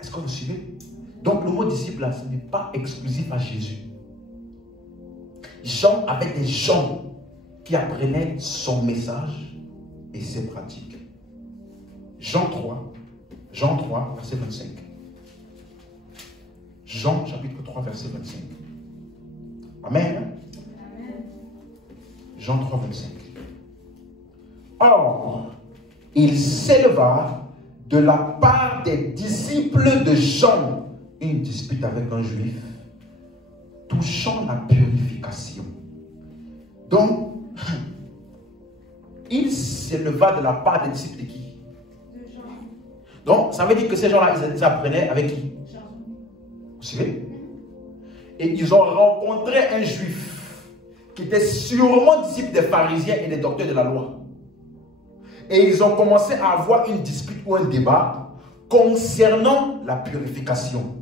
Est-ce que vous suivez? Donc le mot disciple là, ce n'est pas exclusif à Jésus. Jean avait des gens qui apprenaient son message et ses pratiques. Jean 3, verset 25. Jean chapitre 3, verset 25. Amen. Amen. Jean 3, 25. Or, il s'éleva de la part des disciples de Jean une dispute avec un juif touchant la purification. Donc, il s'éleva de la part des disciples de qui? De Jean. Donc, ça veut dire que ces gens-là, ils apprenaient avec qui? Jean. Vous suivez? Et ils ont rencontré un juif qui était sûrement disciple des pharisiens et des docteurs de la loi. Et ils ont commencé à avoir une dispute ou un débat concernant la purification.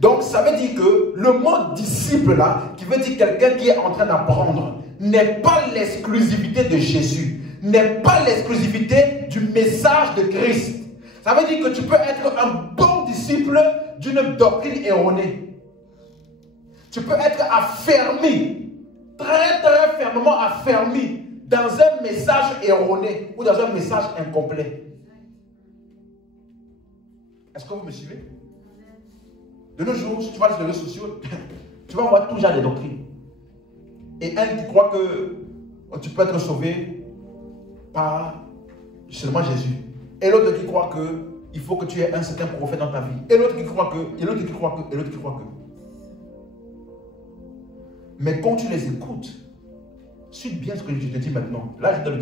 Donc, ça veut dire que le mot disciple là, qui veut dire quelqu'un qui est en train d'apprendre, n'est pas l'exclusivité de Jésus, n'est pas l'exclusivité du message de Christ. Ça veut dire que tu peux être un bon disciple d'une doctrine erronée. Tu peux être affermi, très très fermement affermi dans un message erroné ou dans un message incomplet. Est-ce que vous me suivez? De nos jours, si tu vas sur les réseaux sociaux, tu vas voir tout genre de doctrines. Et un qui croit que tu peux être sauvé par seulement Jésus. Et l'autre qui croit qu'il faut que tu aies un certain prophète dans ta vie. Et l'autre qui croit que, et l'autre qui croit que, et l'autre qui croit que. Mais quand tu les écoutes, suis bien ce que je te dis maintenant. Là, je donne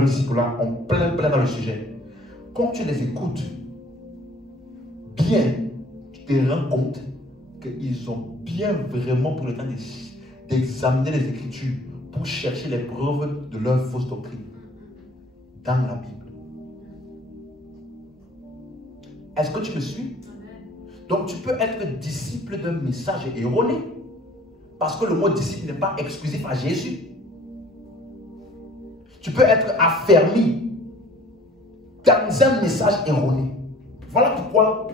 le disciple là, en plein dans le sujet. Quand tu les écoutes, bien, tu te rends compte qu'ils ont bien vraiment pris le temps d'examiner les Écritures pour chercher les preuves de leur fausse doctrine dans la Bible. Est-ce que tu me suis? Donc tu peux être disciple d'un message erroné parce que le mot disciple n'est pas exclusif à Jésus. Tu peux être affermi dans un message erroné. Voilà pourquoi,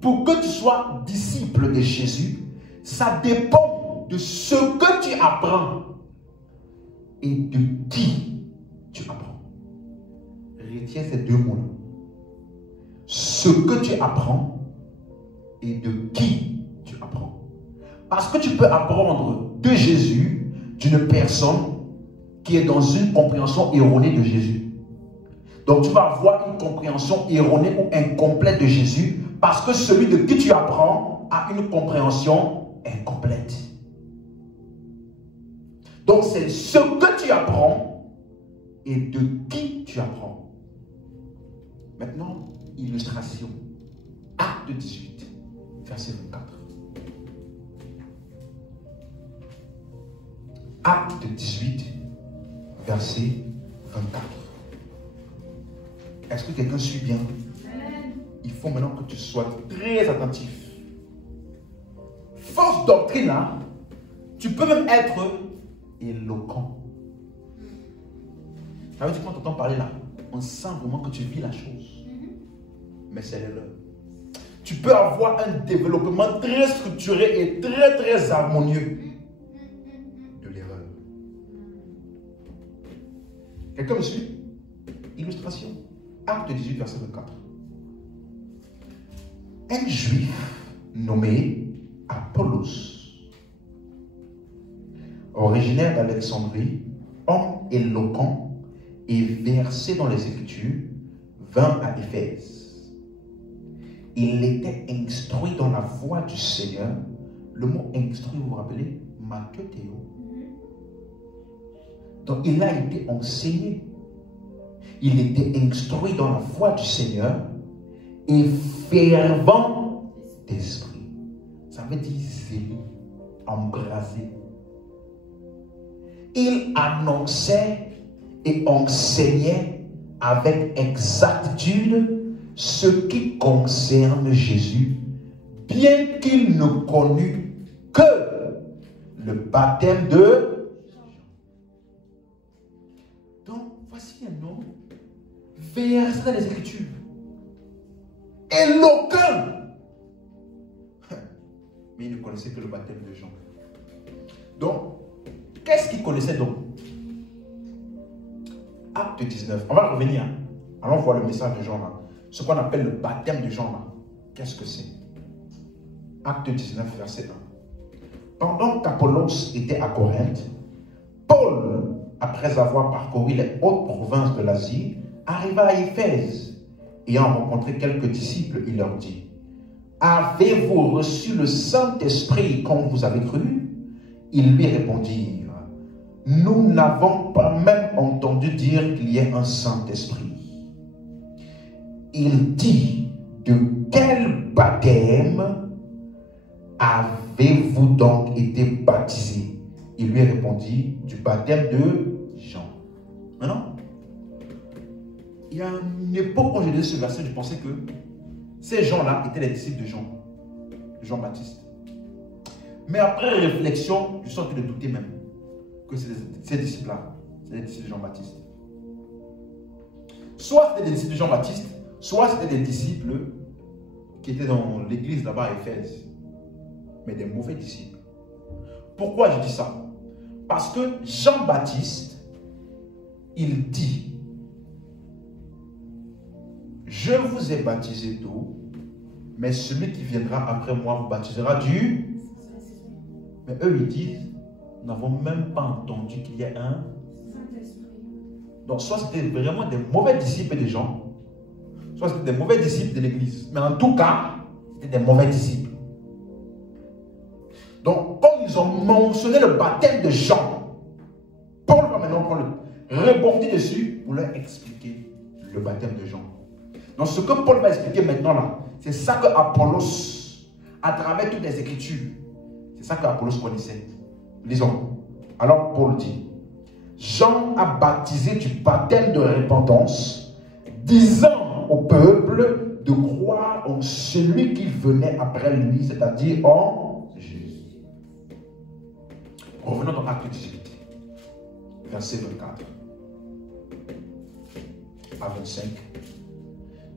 pour que tu sois disciple de Jésus, ça dépend de ce que tu apprends et de qui tu apprends. Retiens ces deux mots-là. Ce que tu apprends et de qui tu apprends. Parce que tu peux apprendre de Jésus, d'une personne qui est dans une compréhension erronée de Jésus. Donc tu vas avoir une compréhension erronée ou incomplète de Jésus parce que celui de qui tu apprends a une compréhension incomplète. Donc c'est ce que tu apprends et de qui tu apprends. Maintenant, illustration. Acte 18, verset 24. Acte 18, verset 24. Est-ce que quelqu'un suit bien? Il faut maintenant que tu sois très attentif. Fausse doctrine, là, tu peux même être éloquent. Ça veut dire quand on t'entend parler là, on sent vraiment que tu vis la chose. Mais c'est l'erreur. Tu peux avoir un développement très structuré et très très harmonieux de l'erreur. Quelqu'un me suit? Illustration. Acte 18, verset 24. Un juif nommé Apollos, originaire d'Alexandrie, homme éloquent et versé dans les Écritures, vint à Éphèse. Il était instruit dans la voie du Seigneur. Le mot instruit, vous vous rappelez? Mathéo. Donc il a été enseigné. Il était instruit dans la voie du Seigneur et fervent d'esprit. Ça veut dire zélé, embrasé. Il annonçait et enseignait avec exactitude ce qui concerne Jésus, bien qu'il ne connût que le baptême de Jean. Donc, voici un homme versé dans les Écritures, éloquent, connaissait que le baptême de Jean. Donc, qu'est-ce qu'il connaissait donc? Acte 19. On va revenir. Allons voir le message de Jean là. Ce qu'on appelle le baptême de Jean là. Qu'est-ce que c'est? Acte 19, verset 1. Pendant qu'Apollos était à Corinthe, Paul, après avoir parcouru les hautes provinces de l'Asie, arriva à Éphèse. Ayant rencontré quelques disciples, il leur dit: avez-vous reçu le Saint-Esprit quand vous avez cru? Ils lui répondirent: nous n'avons pas même entendu dire qu'il y ait un Saint-Esprit. Il dit: de quel baptême avez-vous donc été baptisé? Il lui répondit: du baptême de Jean. Maintenant, il y a une époque quand j'ai lu ce verset, je pensais que ces gens-là étaient les disciples de Jean-Baptiste. Mais après réflexion, je suis en train de douter même que ces disciples-là, c'est les disciples de Jean-Baptiste. Soit c'était des disciples de Jean-Baptiste, soit c'était des disciples qui étaient dans l'église là-bas à Éphèse, mais des mauvais disciples. Pourquoi je dis ça? Parce que Jean-Baptiste, il dit: je vous ai baptisé d'eau, mais celui qui viendra après moi vous baptisera du... Mais eux, ils disent: nous n'avons même pas entendu qu'il y ait un Saint-Esprit. Donc, soit c'était vraiment des mauvais disciples des gens, soit c'était des mauvais disciples de l'église. Mais en tout cas, c'était des mauvais disciples. Donc, comme ils ont mentionné le baptême de Jean, Paul va maintenant rebondir dessus pour leur expliquer le baptême de Jean. Donc, ce que Paul va expliquer maintenant là, c'est ça que Apollos, à travers toutes les Écritures, c'est ça que Apollos connaissait. Lisons. Alors Paul dit: Jean a baptisé du baptême de repentance, disant au peuple de croire en celui qui venait après lui, c'est-à-dire en Jésus. Revenons dans Acte 18, verset 24 à 25.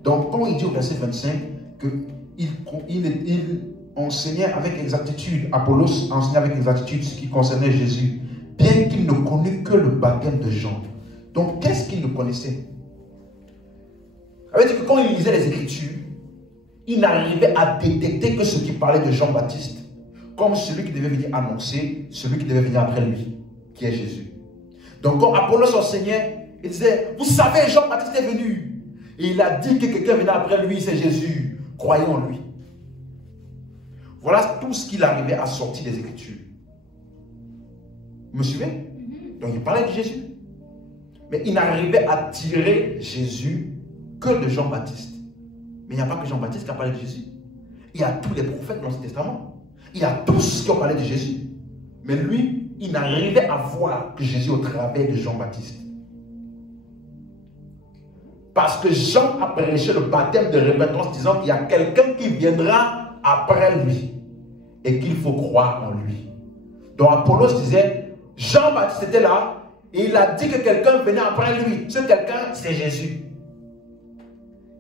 Donc, quand il dit au verset 25 qu'il enseignait avec exactitude, Apollos enseignait avec exactitude ce qui concernait Jésus, bien qu'il ne connût que le baptême de Jean. Donc, qu'est-ce qu'il ne connaissait? Ça veut dire que quand il lisait les Écritures, il n'arrivait à détecter que ce qui parlait de Jean-Baptiste, comme celui qui devait venir annoncer, celui qui devait venir après lui, qui est Jésus. Donc, quand Apollos enseignait, il disait: vous savez, Jean-Baptiste est venu. Et il a dit que quelqu'un venait après lui, c'est Jésus. Croyez en lui. Voilà tout ce qu'il arrivait à sortir des Écritures. Vous me suivez? Donc il parlait de Jésus. Mais il n'arrivait à tirer Jésus que de Jean-Baptiste. Mais il n'y a pas que Jean-Baptiste qui a parlé de Jésus. Il y a tous les prophètes dans l'Ancien Testament. Il y a tous qui ont parlé de Jésus. Mais lui, il n'arrivait à voir que Jésus au travers de Jean-Baptiste. Parce que Jean a prêché le baptême de repentance, disant qu'il y a quelqu'un qui viendra après lui et qu'il faut croire en lui. Donc Apollos disait: Jean-Baptiste était là et il a dit que quelqu'un venait après lui. Ce quelqu'un, c'est Jésus.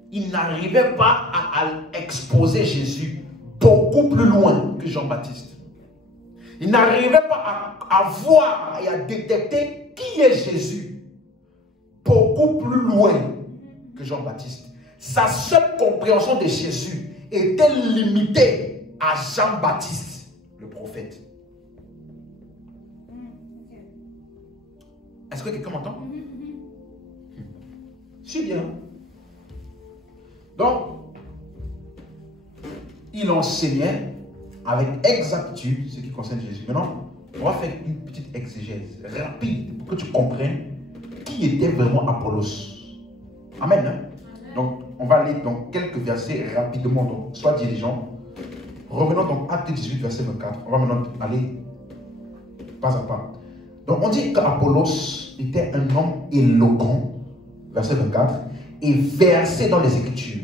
Il n'arrivait pas à exposer Jésus beaucoup plus loin que Jean-Baptiste. Il n'arrivait pas à voir et à détecter qui est Jésus beaucoup plus loin que Jean-Baptiste. Sa seule compréhension de Jésus était limitée à Jean-Baptiste, le prophète. Est-ce que quelqu'un m'entend? C'est bien. Donc, il enseignait avec exactitude ce qui concerne Jésus. Maintenant, on va faire une petite exégèse rapide pour que tu comprennes qui était vraiment Apollos. Amen. Hein? Donc, on va aller dans quelques versets rapidement. Donc, sois dirigeant. Revenons donc à Acte 18, verset 24. On va maintenant aller pas à pas. Donc, on dit qu'Apollos était un homme éloquent, verset 24, et versé dans les Écritures.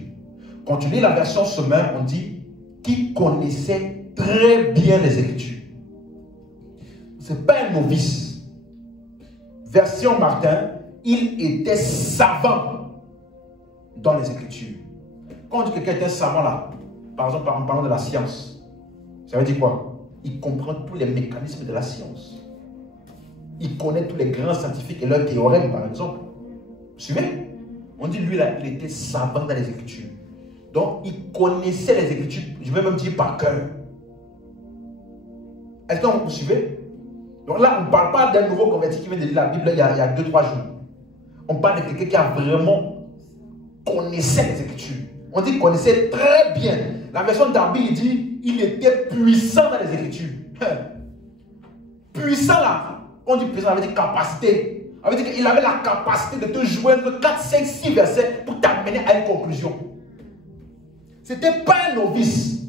Quand tu lis la version sommaire, on dit qu'il connaissait très bien les Écritures. Ce n'est pas un novice. Version Martin, il était savant dans les Écritures. Quand on dit que quelqu'un était savant là, par exemple en parlant de la science, ça veut dire quoi? il comprend tous les mécanismes de la science. Il connaît tous les grands scientifiques et leurs théorèmes, par exemple. Vous suivez? On dit, lui, là, il était savant dans les Écritures. Donc, il connaissait les Écritures, je vais même dire par cœur. Est-ce que vous suivez? Donc là, on ne parle pas d'un nouveau converti qui vient de lire la Bible il y a 2-3 jours. On parle de quelqu'un qui a vraiment connaissait les Écritures. On dit qu'il connaissait très bien. La version d'Arbi, il dit, il était puissant dans les Écritures. Puissant là, on dit puissant, ça veut dire capacité. Ça veut dire qu'il avait la capacité de te joindre 4, 5, 6 versets pour t'amener à une conclusion. Ce n'était pas un novice.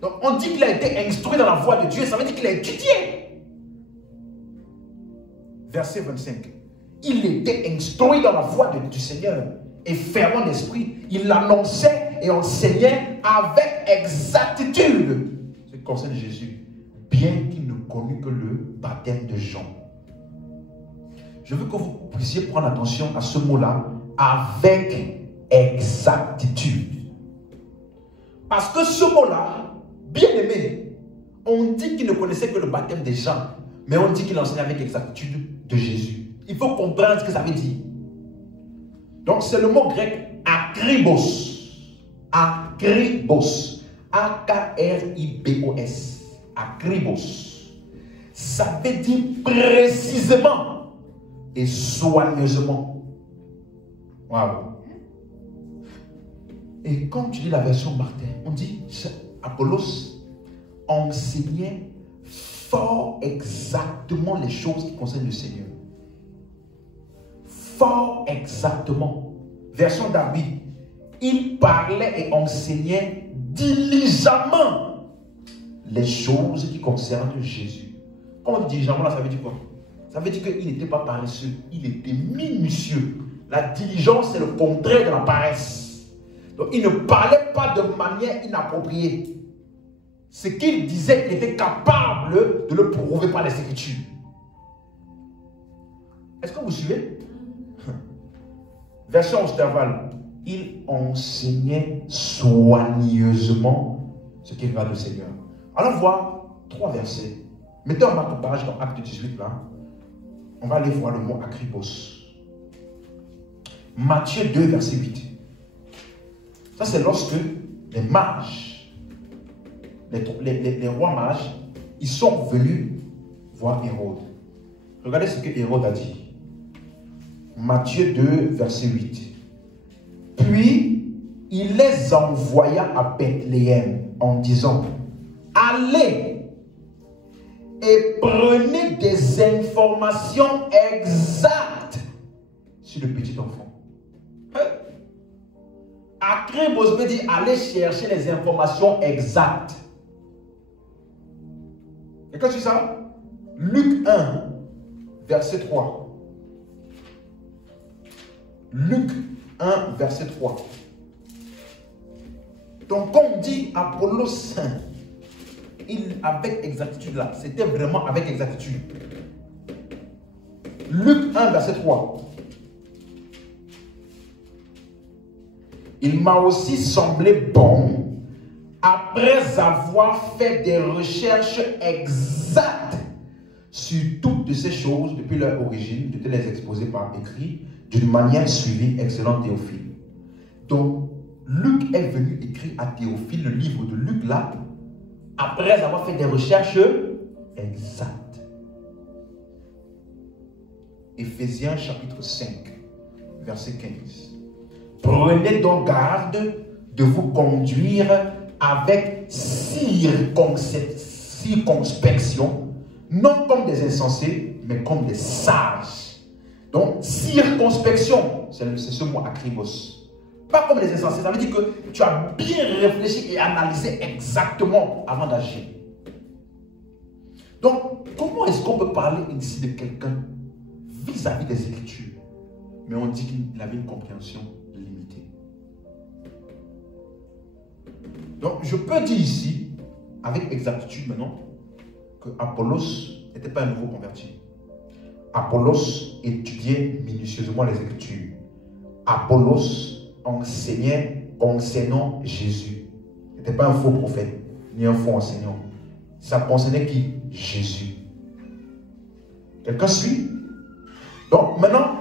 Donc on dit qu'il a été instruit dans la voie de Dieu, ça veut dire qu'il a étudié. Verset 25. Il était instruit dans la voie du Seigneur et fervent d'esprit. Il l'annonçait et enseignait avec exactitude ce qui concerne Jésus, bien qu'il ne connût que le baptême de Jean. Je veux que vous puissiez prendre attention à ce mot-là, avec exactitude. Parce que ce mot-là, bien aimé, on dit qu'il ne connaissait que le baptême de Jean, mais on dit qu'il enseignait avec exactitude de Jésus. Il faut comprendre ce que ça veut dire. Donc c'est le mot grec akribos. Akribos. A-K-R-I-B-O-S. Akribos. Ça veut dire précisément et soigneusement. Waouh. Et quand tu lis la version Martin, on dit Apollos enseignait fort exactement les choses qui concernent le Seigneur. Fort exactement. Version Darby, il parlait et enseignait diligemment les choses qui concernent Jésus. Quand on dit diligemment, là, ça veut dire quoi? Ça veut dire qu'il n'était pas paresseux, il était minutieux. La diligence, c'est le contraire de la paresse. Donc, il ne parlait pas de manière inappropriée. Ce qu'il disait, il était capable de le prouver par les Écritures. Est-ce que vous suivez? Version Osterval, il enseignait soigneusement ce qui va le Seigneur. Allons voir 3 versets. Mettez en marque page dans Acte 18 là. On va aller voir le mot akribos. Matthieu 2, verset 8. Ça, c'est lorsque les mages, les rois mages, ils sont venus voir Hérode. Regardez ce que Hérode a dit. Matthieu 2, verset 8. Puis, il les envoya à Bethléem en disant, allez et prenez des informations exactes sur le petit enfant. Akribos veut dire aller chercher les informations exactes. Et quand tu sais ça? Luc 1, verset 3. Luc 1, verset 3. Donc, quand on dit Apollos saint, avec exactitude là, c'était vraiment avec exactitude. Luc 1, verset 3. Il m'a aussi semblé bon, après avoir fait des recherches exactes sur toutes ces choses depuis leur origine, de te les exposer par écrit, d'une manière suivie, excellent Théophile. Donc, Luc est venu écrire à Théophile le livre de Luc là, après avoir fait des recherches exactes. Éphésiens chapitre 5, verset 15. Prenez donc garde de vous conduire avec circonspection, non comme des insensés, mais comme des sages. Donc, circonspection, c'est ce mot akribos. Pas comme les insensés, ça veut dire que tu as bien réfléchi et analysé exactement avant d'agir. Donc, comment est-ce qu'on peut parler ici de quelqu'un vis-à-vis des Écritures, mais on dit qu'il avait une compréhension limitée? Donc, je peux dire ici, avec exactitude maintenant, que Apollos n'était pas un nouveau converti. Apollos étudiait minutieusement les Écritures. Apollos enseignait concernant Jésus. Il n'était pas un faux prophète. ni un faux enseignant. Ça concernait qui? Jésus. Quelqu'un suit? Donc maintenant,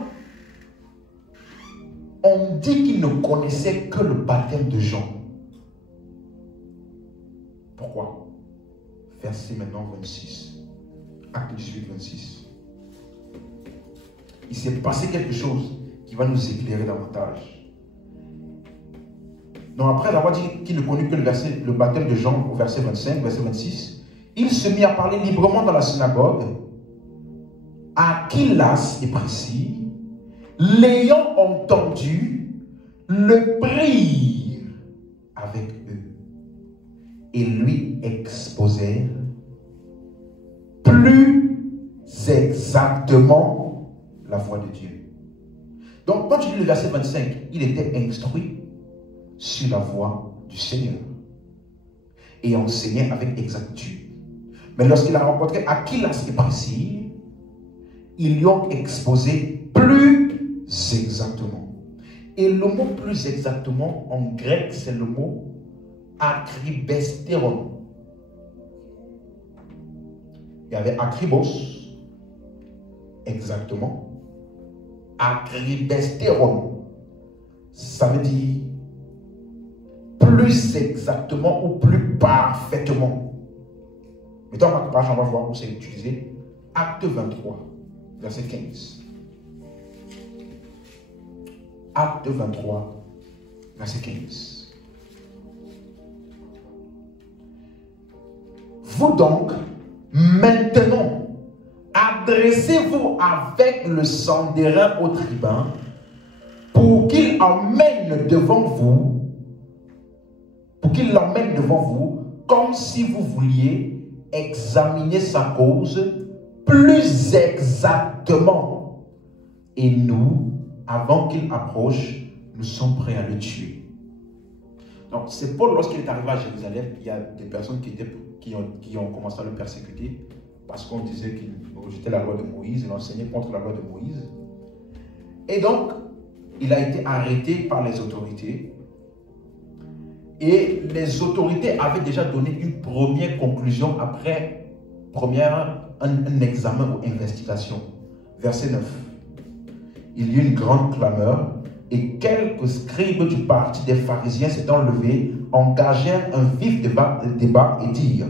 on dit qu'il ne connaissait que le baptême de Jean. Pourquoi? Verset maintenant 26. Acte 18, 26. Il s'est passé quelque chose qui va nous éclairer davantage. Donc après avoir dit qu'il ne connut que le baptême de Jean au verset 25, verset 26, il se mit à parler librement dans la synagogue. Aquilas et Priscille, l'ayant entendu, le prirent avec eux et lui exposèrent plus exactement la voix de Dieu. Donc, quand tu lis le verset 25, il était instruit sur la voix du Seigneur et enseignait avec exactitude. Mais lorsqu'il a rencontré Aquilas et Priscille, ils lui ont exposé plus exactement. Et le mot plus exactement en grec, c'est le mot akribestéron. Il y avait akribos, exactement. Akribestéron, ça veut dire plus exactement ou plus parfaitement. Mettons en page, on va voir où c'est utilisé. Acte 23, verset 15. Acte 23, verset 15. Vous donc, maintenant, adressez-vous avec le sandérin au tribun pour qu'il emmène devant vous, comme si vous vouliez examiner sa cause plus exactement. Et nous, avant qu'il approche, nous sommes prêts à le tuer. Donc, c'est Paul, lorsqu'il est arrivé à Jérusalem, il y a des personnes qui ont commencé à le persécuter parce qu'on disait qu'il rejetait la loi de Moïse, il enseignait contre la loi de Moïse. Et donc, il a été arrêté par les autorités. Et les autorités avaient déjà donné une première conclusion après un examen ou investigation. Verset 9. Il y eut une grande clameur et quelques scribes du parti des pharisiens s'étant levés, engagèrent un vif débat et dirent: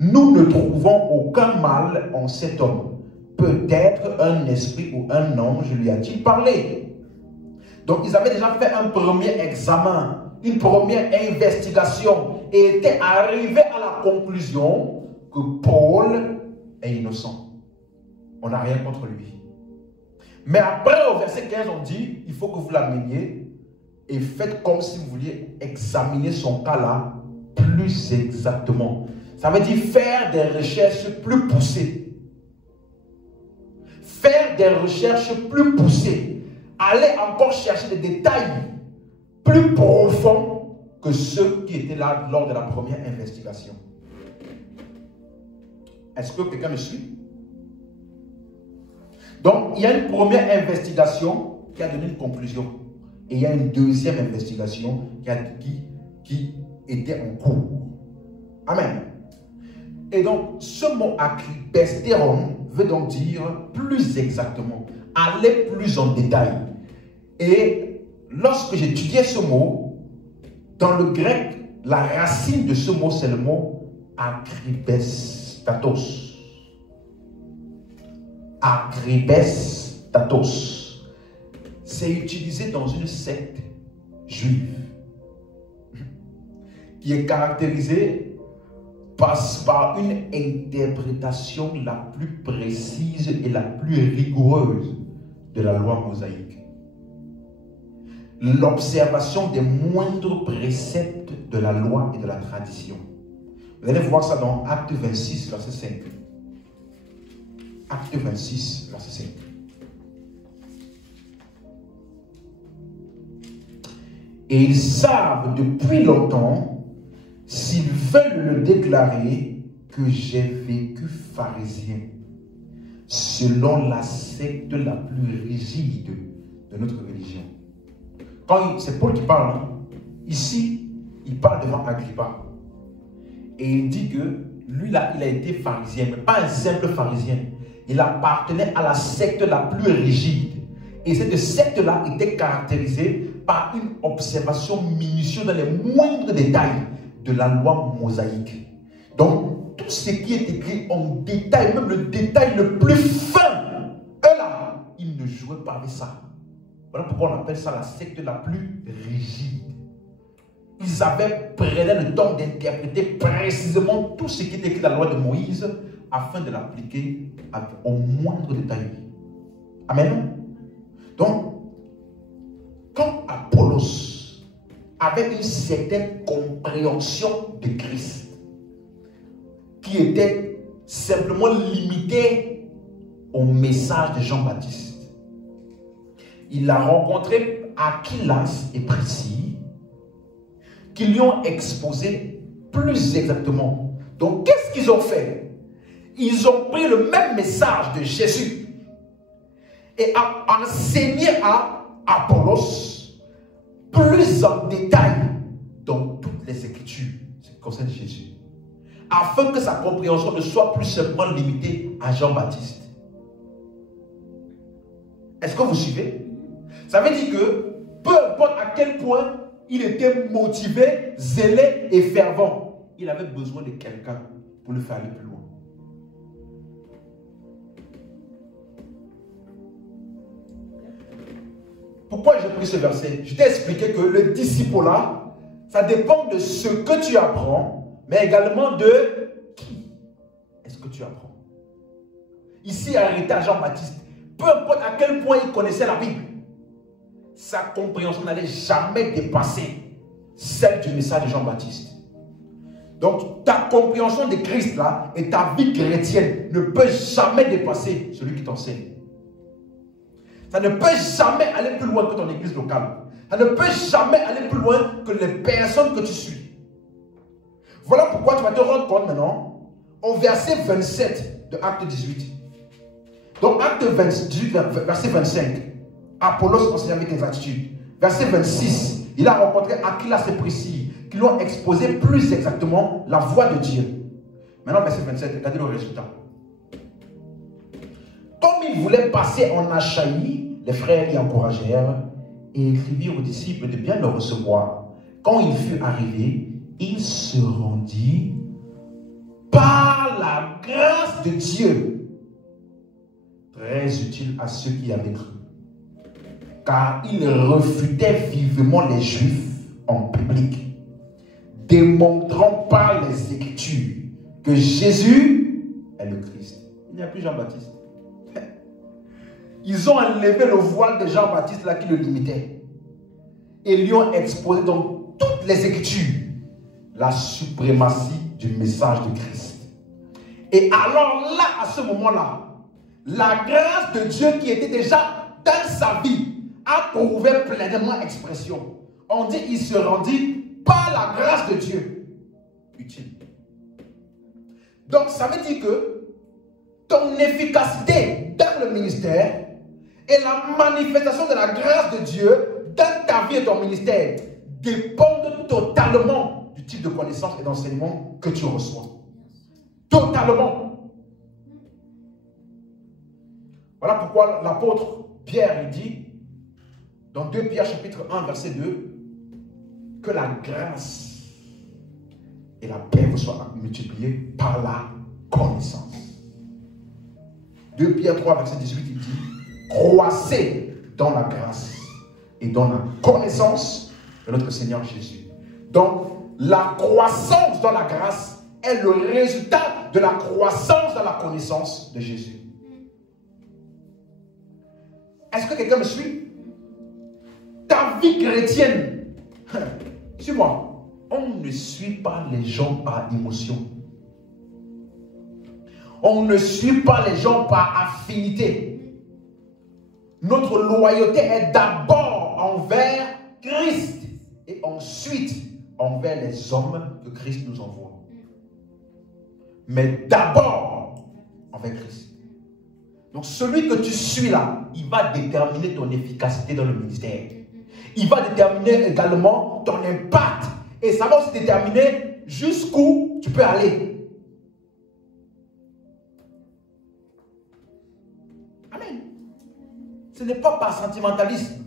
nous ne trouvons aucun mal en cet homme. Peut-être un esprit ou un ange lui a-t-il parlé. Donc ils avaient déjà fait un premier examen, une première investigation et étaient arrivés à la conclusion que Paul est innocent. On n'a rien contre lui. Mais après, au verset 15, on dit, il faut que vous l'ameniez et faites comme si vous vouliez examiner son cas là plus exactement. Ça veut dire faire des recherches plus poussées. Faire des recherches plus poussées. Aller encore chercher des détails plus profonds que ceux qui étaient là lors de la première investigation. Est-ce que quelqu'un me suit? Donc, il y a une première investigation qui a donné une conclusion. Et il y a une deuxième investigation qui était en cours. Amen. Et donc, ce mot akribestéron veut donc dire plus exactement, aller plus en détail. Et lorsque j'étudiais ce mot, dans le grec, la racine de ce mot, c'est le mot akribestatos. Akribestatos. C'est utilisé dans une secte juive qui est caractérisée par une interprétation la plus précise et la plus rigoureuse de la loi mosaïque. L'observation des moindres préceptes de la loi et de la tradition. Vous allez voir ça dans Acte 26, verset 5. Acte 26, verset 5. Et ils savent depuis longtemps, s'ils veulent le déclarer, que j'ai vécu pharisien, selon la secte la plus rigide de notre religion. C'est Paul qui parle. Ici, il parle devant Agrippa. Et il dit que lui là, il a été pharisien, mais pas un simple pharisien. Il appartenait à la secte la plus rigide. Et cette secte-là était caractérisée par une observation minutieuse dans les moindres détails de la loi mosaïque. Donc, tout ce qui est écrit en détail, même le détail le plus fin, eux là, ils ne jouaient pas avec ça. Voilà pourquoi on appelle ça la secte la plus rigide. Ils prenaient le temps d'interpréter précisément tout ce qui est écrit dans la loi de Moïse afin de l'appliquer au moindre détail. Amen. Donc, quand Apollos avait une certaine compréhension de Christ, qui était simplement limitée au message de Jean-Baptiste, il a rencontré Aquilas et Priscille, qui lui ont exposé plus exactement. Donc, qu'est-ce qu'ils ont fait? Ils ont pris le même message de Jésus et a enseigné à Apollos plus en détail dans toutes les Écritures concernant Jésus, afin que sa compréhension ne soit plus seulement limitée à Jean-Baptiste. Est-ce que vous suivez? Ça veut dire que peu importe à quel point il était motivé, zélé et fervent, il avait besoin de quelqu'un pour le faire aller plus loin. Pourquoi j'ai pris ce verset? Je t'ai expliqué que le disciple-là, ça dépend de ce que tu apprends, mais également de qui est-ce que tu apprends. Ici, arrêté à Jean-Baptiste, peu importe à quel point il connaissait la Bible, sa compréhension n'allait jamais dépasser celle du message de Jean-Baptiste. Donc, ta compréhension de Christ là et ta vie chrétienne ne peut jamais dépasser celui qui t'enseigne. Ça ne peut jamais aller plus loin que ton église locale. Ça ne peut jamais aller plus loin que les personnes que tu suis. Voilà pourquoi tu vas te rendre compte maintenant au verset 27 de Acte 18. Donc, Acte 18, verset 25. Apollos enseigne avec exactitude. Verset 26. Il a rencontré Aquilas et Priscille qui lui ont exposé plus exactement la voie de Dieu. Maintenant, verset 27, regardez le résultat. Comme il voulait passer en Achaïe, les frères l'y encouragèrent et écrivirent aux disciples de bien le recevoir. Quand il fut arrivé, il se rendit par la grâce de Dieu, très utile à ceux qui avaient cru. Car il refutait vivement les Juifs en public, démontrant par les Écritures que Jésus est le Christ. Il n'y a plus Jean-Baptiste. Ils ont enlevé le voile de Jean-Baptiste là qui le limitait. Et lui ont exposé dans toutes les Écritures la suprématie du message de Christ. Et alors là, à ce moment-là, la grâce de Dieu qui était déjà dans sa vie a trouvé pleinement expression. On dit il se rendit par la grâce de Dieu utile. Donc ça veut dire que ton efficacité dans le ministère et la manifestation de la grâce de Dieu dans ta vie et ton ministère dépendent totalement du type de connaissance et d'enseignement que tu reçois. Totalement. Voilà pourquoi l'apôtre Pierre dit dans 2 Pierre chapitre 1 verset 2 que la grâce et la paix vous soient multipliées par la connaissance. 2 Pierre 3 verset 18 il dit croissez dans la grâce et dans la connaissance de notre Seigneur Jésus. Donc la croissance dans la grâce est le résultat de la croissance dans la connaissance de Jésus. Est-ce que quelqu'un me suit? Ta vie chrétienne, suis-moi, on ne suit pas les gens par émotion. On ne suit pas les gens par affinité. Notre loyauté est d'abord envers Christ et ensuite envers les hommes que Christ nous envoie. Mais d'abord envers Christ. Donc celui que tu suis là, il va déterminer ton efficacité dans le ministère. Il va déterminer également ton impact. Et ça va aussi déterminer jusqu'où tu peux aller. Amen. Ce n'est pas par sentimentalisme.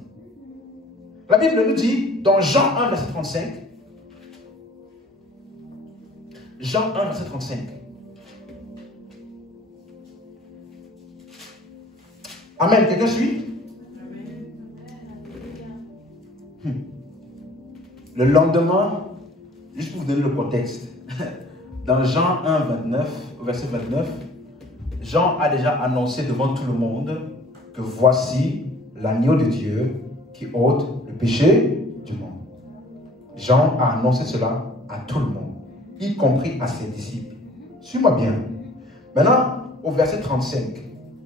La Bible nous dit, dans Jean 1, verset 35, Jean 1, verset 35. Amen. Quelqu'un suit? Le lendemain, juste pour vous donner le contexte, dans Jean 1, 29, verset 29, Jean a déjà annoncé devant tout le monde que voici l'agneau de Dieu qui ôte le péché du monde. Jean a annoncé cela à tout le monde, y compris à ses disciples. Suis-moi bien. Maintenant, au verset 35,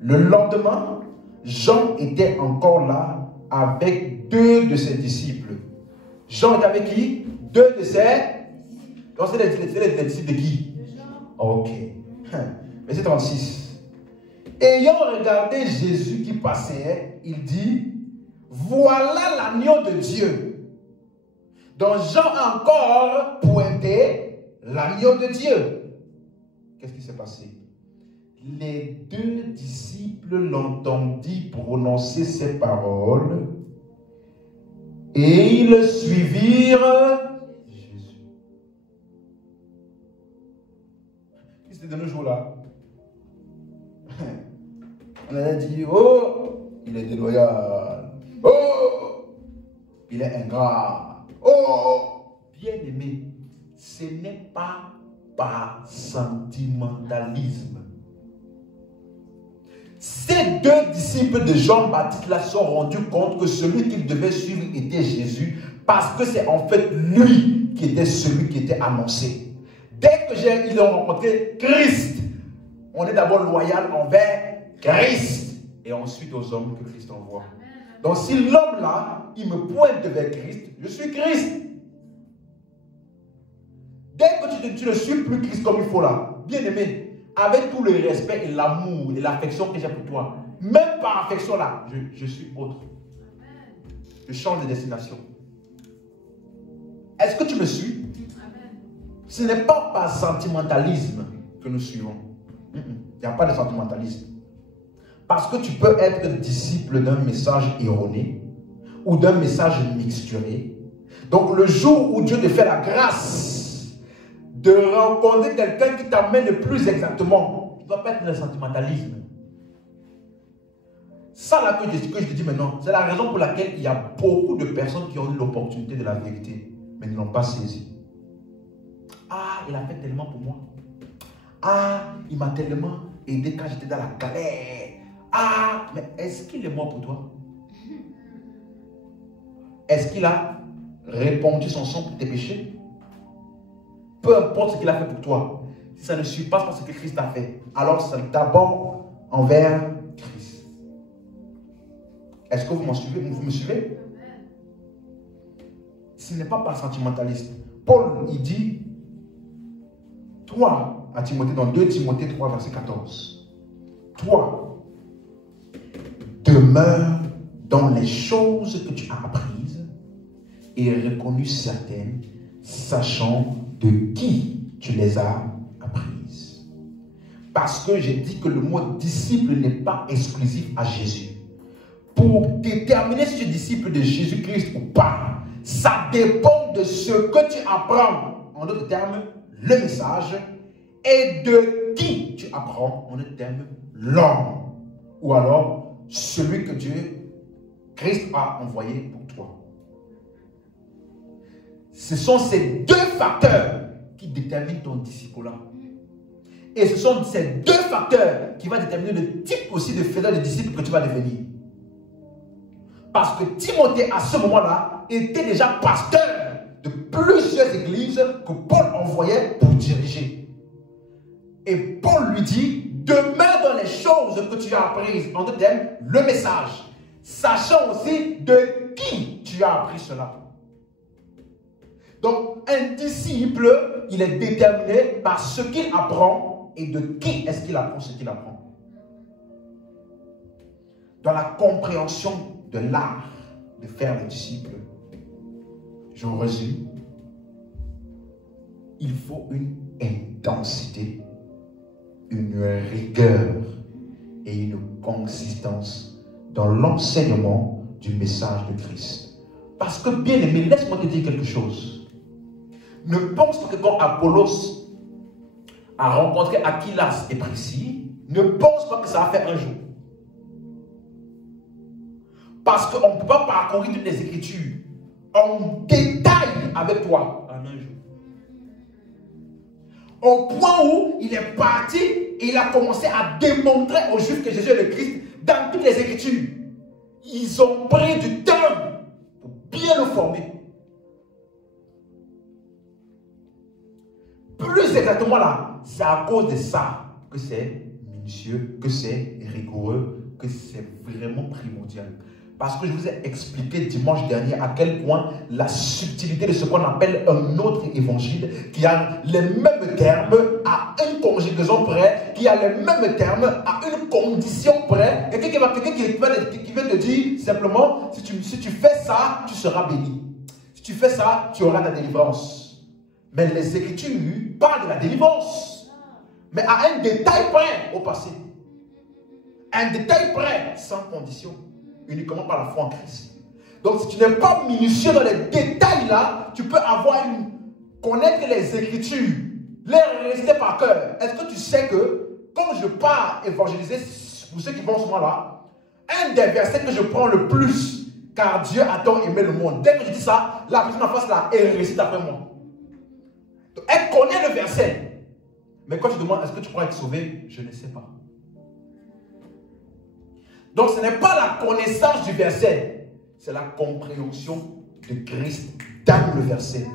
le lendemain, Jean était encore là avec 2 de ses disciples. Jean était avec qui? 2 de ses... Donc c'est les disciples de qui? Ok. Verset 36. Ayant regardé Jésus qui passait, il dit, voilà l'agneau de Dieu. Donc Jean a encore pointé l'agneau de Dieu. Qu'est-ce qui s'est passé? Les 2 disciples l'entendit prononcer ces paroles et ils suivirent Jésus. C'était de nos jours-là. On a dit, oh, il est déloyal. Oh, il est ingrat. Oh, bien aimé, ce n'est pas par sentimentalisme. Ces 2 disciples de Jean-Baptiste là se sont rendus compte que celui qu'ils devaient suivre était Jésus, parce que c'est en fait lui qui était celui qui était annoncé. Dès qu'ils ont rencontré Christ, on est d'abord loyal envers Christ et ensuite aux hommes que Christ envoie. Donc si l'homme là, il me pointe vers Christ, je suis Christ. Dès que tu ne suis plus Christ comme il faut là, bien aimé, avec tout le respect et l'amour et l'affection que j'ai pour toi, même par affection là, je suis autre. Je change de destination. Est-ce que tu me suis? Ce n'est pas par sentimentalisme que nous suivons. Il n'y a pas de sentimentalisme. Parce que tu peux être disciple d'un message erroné ou d'un message mixturé. Donc le jour où Dieu te fait la grâce de rencontrer quelqu'un qui t'amène le plus exactement, tu ne dois pas être dans le sentimentalisme. Ça là que je te dis maintenant, c'est la raison pour laquelle il y a beaucoup de personnes qui ont eu l'opportunité de la vérité, mais ne l'ont pas saisie. Ah, il a fait tellement pour moi. Ah, il m'a tellement aidé quand j'étais dans la galère. Ah, mais est-ce qu'il est mort pour toi? Est-ce qu'il a répandu son sang pour tes péchés? Peu importe ce qu'il a fait pour toi, si ça ne suit pas ce que Christ a fait, alors c'est d'abord envers Christ. Est-ce que vous m'en suivez? Vous me suivez? Ce n'est pas par sentimentalisme. Paul, il dit, toi, à Timothée, dans 2 Timothée 3, verset 14, toi, demeure dans les choses que tu as apprises et reconnues certaines, sachant de qui tu les as apprises. Parce que j'ai dit que le mot disciple n'est pas exclusif à Jésus. Pour déterminer si tu es disciple de Jésus-Christ ou pas, ça dépend de ce que tu apprends. En d'autres termes, le message, et de qui tu apprends. En d'autres termes, l'homme. Ou alors, celui que Dieu, Christ a envoyé pour toi. Ce sont ces 2 facteurs qui déterminent ton disciple-là. Et ce sont ces 2 facteurs qui vont déterminer le type aussi de faiseur de disciple que tu vas devenir. Parce que Timothée, à ce moment-là, était déjà pasteur de plusieurs églises que Paul envoyait pour diriger. Et Paul lui dit, demeure dans les choses que tu as apprises. En d'autres termes, le message. Sachant aussi de qui tu as appris cela. Donc, un disciple, il est déterminé par ce qu'il apprend et de qui est-ce qu'il apprend ce qu'il apprend. Dans la compréhension de l'art de faire le disciple, je résume. il faut une intensité, une rigueur et une consistance dans l'enseignement du message de Christ. Parce que, bien aimé, laisse-moi te dire quelque chose. Ne pense pas que quand Apollos a rencontré Aquilas et Priscille, ne pense pas que ça va faire un jour. Parce qu'on ne peut pas parcourir toutes les Écritures en détail avec toi en un jour. Au point où il est parti et il a commencé à démontrer aux Juifs que Jésus est le Christ dans toutes les Écritures. Ils ont pris du temps pour bien le former. Plus exactement là, c'est à cause de ça que c'est minutieux, que c'est rigoureux, que c'est vraiment primordial. Parce que je vous ai expliqué dimanche dernier à quel point la subtilité de ce qu'on appelle un autre évangile, qui a les mêmes termes à une conjugaison près, qui a les mêmes termes à une condition près, et quelqu'un qui vient te dire simplement, si tu fais ça, tu seras béni. Si tu fais ça, tu auras la délivrance. Mais les Écritures parlent de la délivrance, mais à un détail près au passé. Un détail près, sans condition. Uniquement par la foi en Christ. Donc, si tu n'es pas minutieux dans les détails là, tu peux connaître les Écritures, les réciter par cœur. Est-ce que tu sais que quand je pars évangéliser, pour ceux qui vont ce moment-là, un des versets que je prends le plus, car Dieu a tant aimé le monde. Dès que je dis ça, la personne en face là, elle récite après moi. Donc, elle connaît le verset. Mais quand tu demandes, est-ce que tu crois être sauvé? Je ne sais pas. Donc ce n'est pas la connaissance du verset, c'est la compréhension de Christ dans le verset.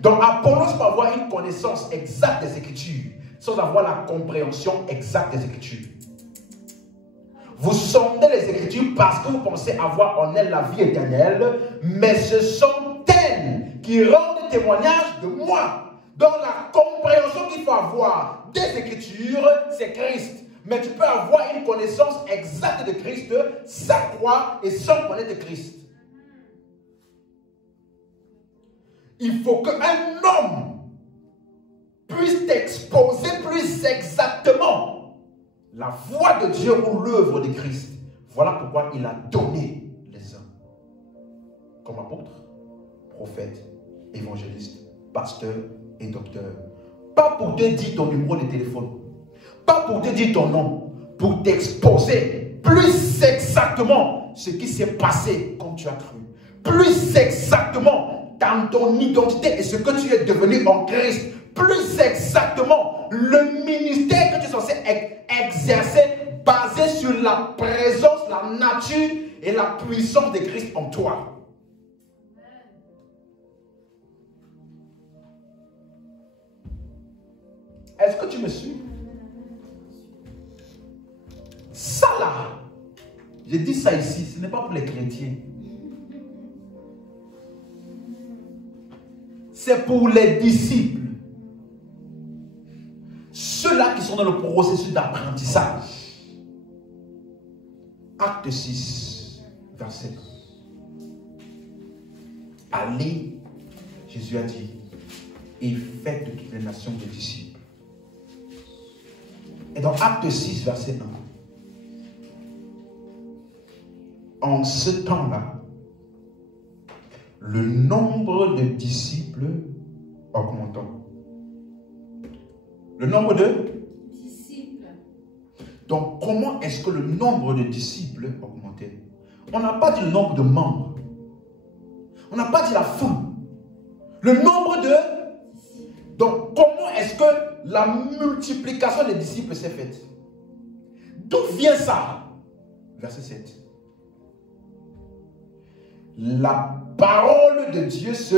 Donc Apollos peut avoir une connaissance exacte des Écritures sans avoir la compréhension exacte des Écritures. Vous sondez les Écritures parce que vous pensez avoir en elles la vie éternelle, mais ce sont elles qui rendent témoignage de moi. Donc la compréhension qu'il faut avoir des Écritures, c'est Christ. Mais tu peux avoir une connaissance exacte de Christ sans croire et sans connaître Christ. Il faut qu'un homme puisse t'exposer plus exactement la voix de Dieu ou l'œuvre de Christ. Voilà pourquoi il a donné les uns comme apôtres, prophètes, évangélistes, pasteurs et docteurs. Pas pour te dire ton numéro de téléphone. Pas pour te dire ton nom, pour t'exposer plus exactement ce qui s'est passé comme tu as cru. Plus exactement dans ton identité et ce que tu es devenu en Christ. Plus exactement le ministère que tu es censé exercer basé sur la présence, la nature et la puissance de Christ en toi. Est-ce que tu me suis? Ça là, j'ai dit ça ici, ce n'est pas pour les chrétiens. C'est pour les disciples. Ceux-là qui sont dans le processus d'apprentissage. Acte 6, verset 1. Allez, Jésus a dit, et faites de toutes les nations des disciples. Et dans Acte 6, verset 1. En ce temps-là, le nombre de disciples augmentant. Le nombre de disciples. Donc, comment est-ce que le nombre de disciples augmentait? On n'a pas dit le nombre de membres. On n'a pas dit la foule. Le nombre de disciples. Donc, comment est-ce que la multiplication des disciples s'est faite? D'où vient ça? Verset 7. La parole de Dieu se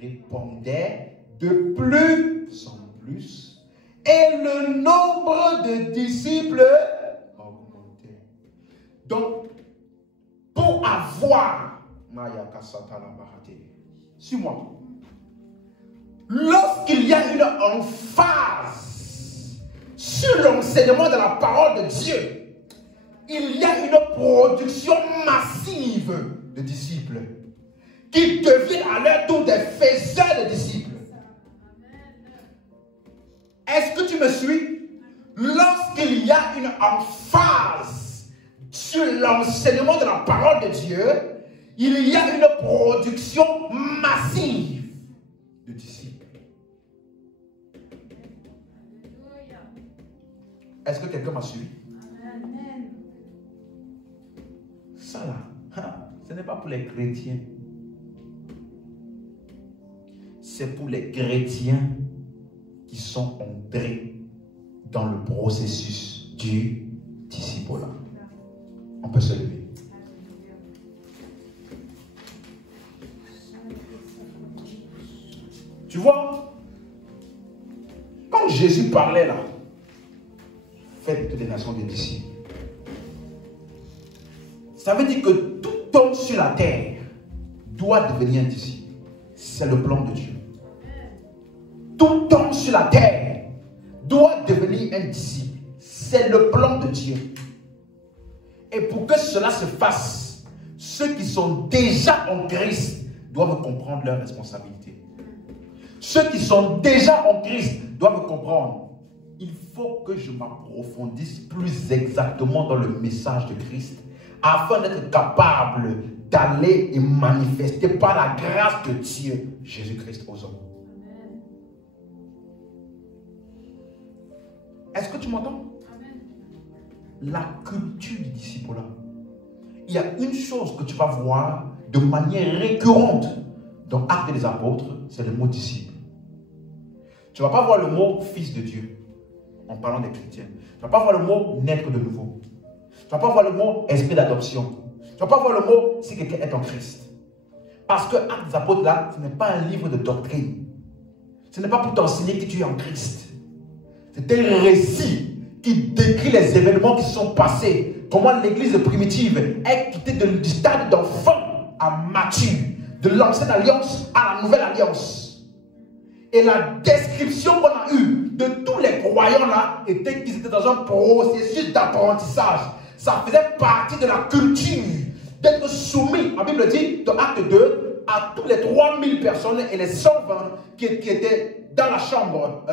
répandait de plus en plus et le nombre de disciples augmentait. Donc, pour avoir, suis-moi, lorsqu'il y a une emphase sur l'enseignement de la parole de Dieu, il y a une production massive de disciples qui deviennent à leur tour des faiseurs de disciples. Est-ce que tu me suis? Lorsqu'il y a une emphase sur l'enseignement de la parole de Dieu, il y a une production massive de disciples. Est-ce que quelqu'un m'a suivi? Amen. Ça là, ce n'est pas pour les chrétiens. C'est pour les chrétiens qui sont entrés dans le processus du discipulat. On peut se lever. Tu vois, quand Jésus parlait là, faites toutes les nations des disciples. Ça veut dire que tout homme sur la terre doit devenir un disciple. C'est le plan de Dieu. Tout homme sur la terre doit devenir un disciple. C'est le plan de Dieu. Et pour que cela se fasse, ceux qui sont déjà en Christ doivent comprendre leurs responsabilités. Ceux qui sont déjà en Christ doivent comprendre. Il faut que je m'approfondisse plus exactement dans le message de Christ afin d'être capable d'aller et manifester par la grâce de Dieu Jésus-Christ aux hommes. Amen. Est-ce que tu m'entends? Amen. La culture du discipulat. Il y a une chose que tu vas voir de manière récurrente dans Actes des Apôtres, c'est le mot disciple. Tu ne vas pas voir le mot fils de Dieu en parlant des chrétiens. Tu ne vas pas voir le mot naître de nouveau. Tu ne vas pas voir le mot esprit d'adoption. Tu ne vas pas voir le mot si quelqu'un est en Christ. Parce que Actes des Apôtres là, ce n'est pas un livre de doctrine. Ce n'est pas pour t'enseigner que tu es en Christ. C'est un récit qui décrit les événements qui sont passés. Comment l'église primitive est quittée du stade d'enfant à mature. De l'ancienne alliance à la nouvelle alliance. Et la description qu'on a eue de tous les croyants là était qu'ils étaient dans un processus d'apprentissage. Ça faisait partie de la culture d'être soumis, la Bible dit dans Acte 2, à tous les 3000 personnes et les 120 qui étaient dans la chambre,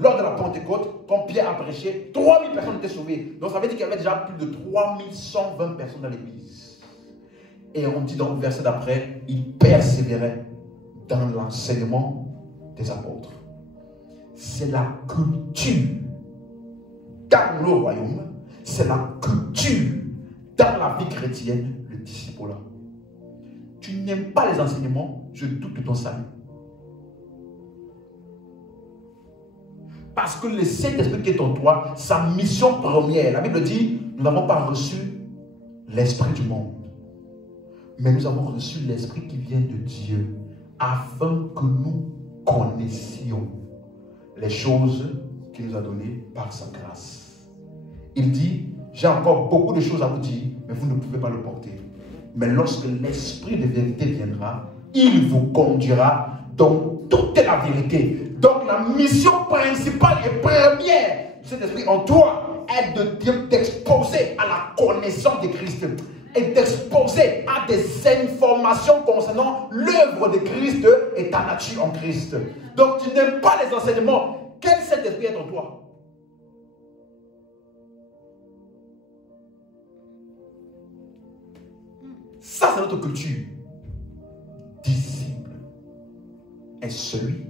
lors de la Pentecôte, quand Pierre a prêché, 3000 personnes étaient sauvées. Donc ça veut dire qu'il y avait déjà plus de 3120 personnes dans l'église. Et on dit dans le verset d'après, ils persévéraient dans l'enseignement des apôtres. C'est la culture dans le royaume, c'est la culture dans la vie chrétienne, le discipulat. Tu n'aimes pas les enseignements, je doute de ton salut. Parce que le Saint-Esprit qui est en toi, sa mission première, la Bible dit, nous n'avons pas reçu l'esprit du monde, mais nous avons reçu l'esprit qui vient de Dieu, afin que nous connaissions les choses qu'il nous a données par sa grâce. Il dit, j'ai encore beaucoup de choses à vous dire, mais vous ne pouvez pas le porter. Mais lorsque l'esprit de vérité viendra, il vous conduira dans toute la vérité. Donc la mission principale et première de cet esprit en toi est de t'exposer à la connaissance de Christ et t'exposer à des informations concernant l'œuvre de Christ et ta nature en Christ. Donc tu n'aimes pas les enseignements. Quel Saint-Esprit est en toi? Ça, c'est notre culture. Disciple est celui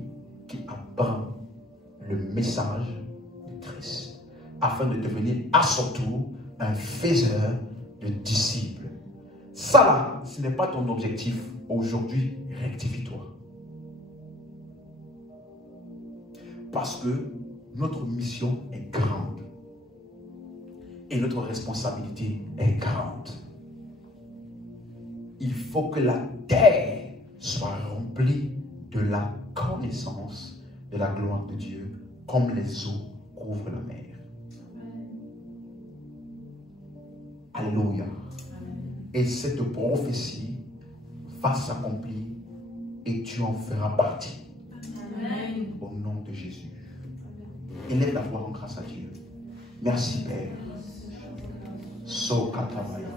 qui apprend le message de Christ afin de devenir à son tour un faiseur de disciples. Ça là, ce n'est pas ton objectif. Aujourd'hui, rectifie-toi. Parce que notre mission est grande. Et notre responsabilité est grande. Il faut que la terre soit remplie de la connaissance de la gloire de Dieu, comme les eaux couvrent la mer. Alléluia. Et cette prophétie va s'accomplir et tu en feras partie. Amen. Au nom de Jésus. Élève la voix en grâce à Dieu. Merci Père. So katabaya.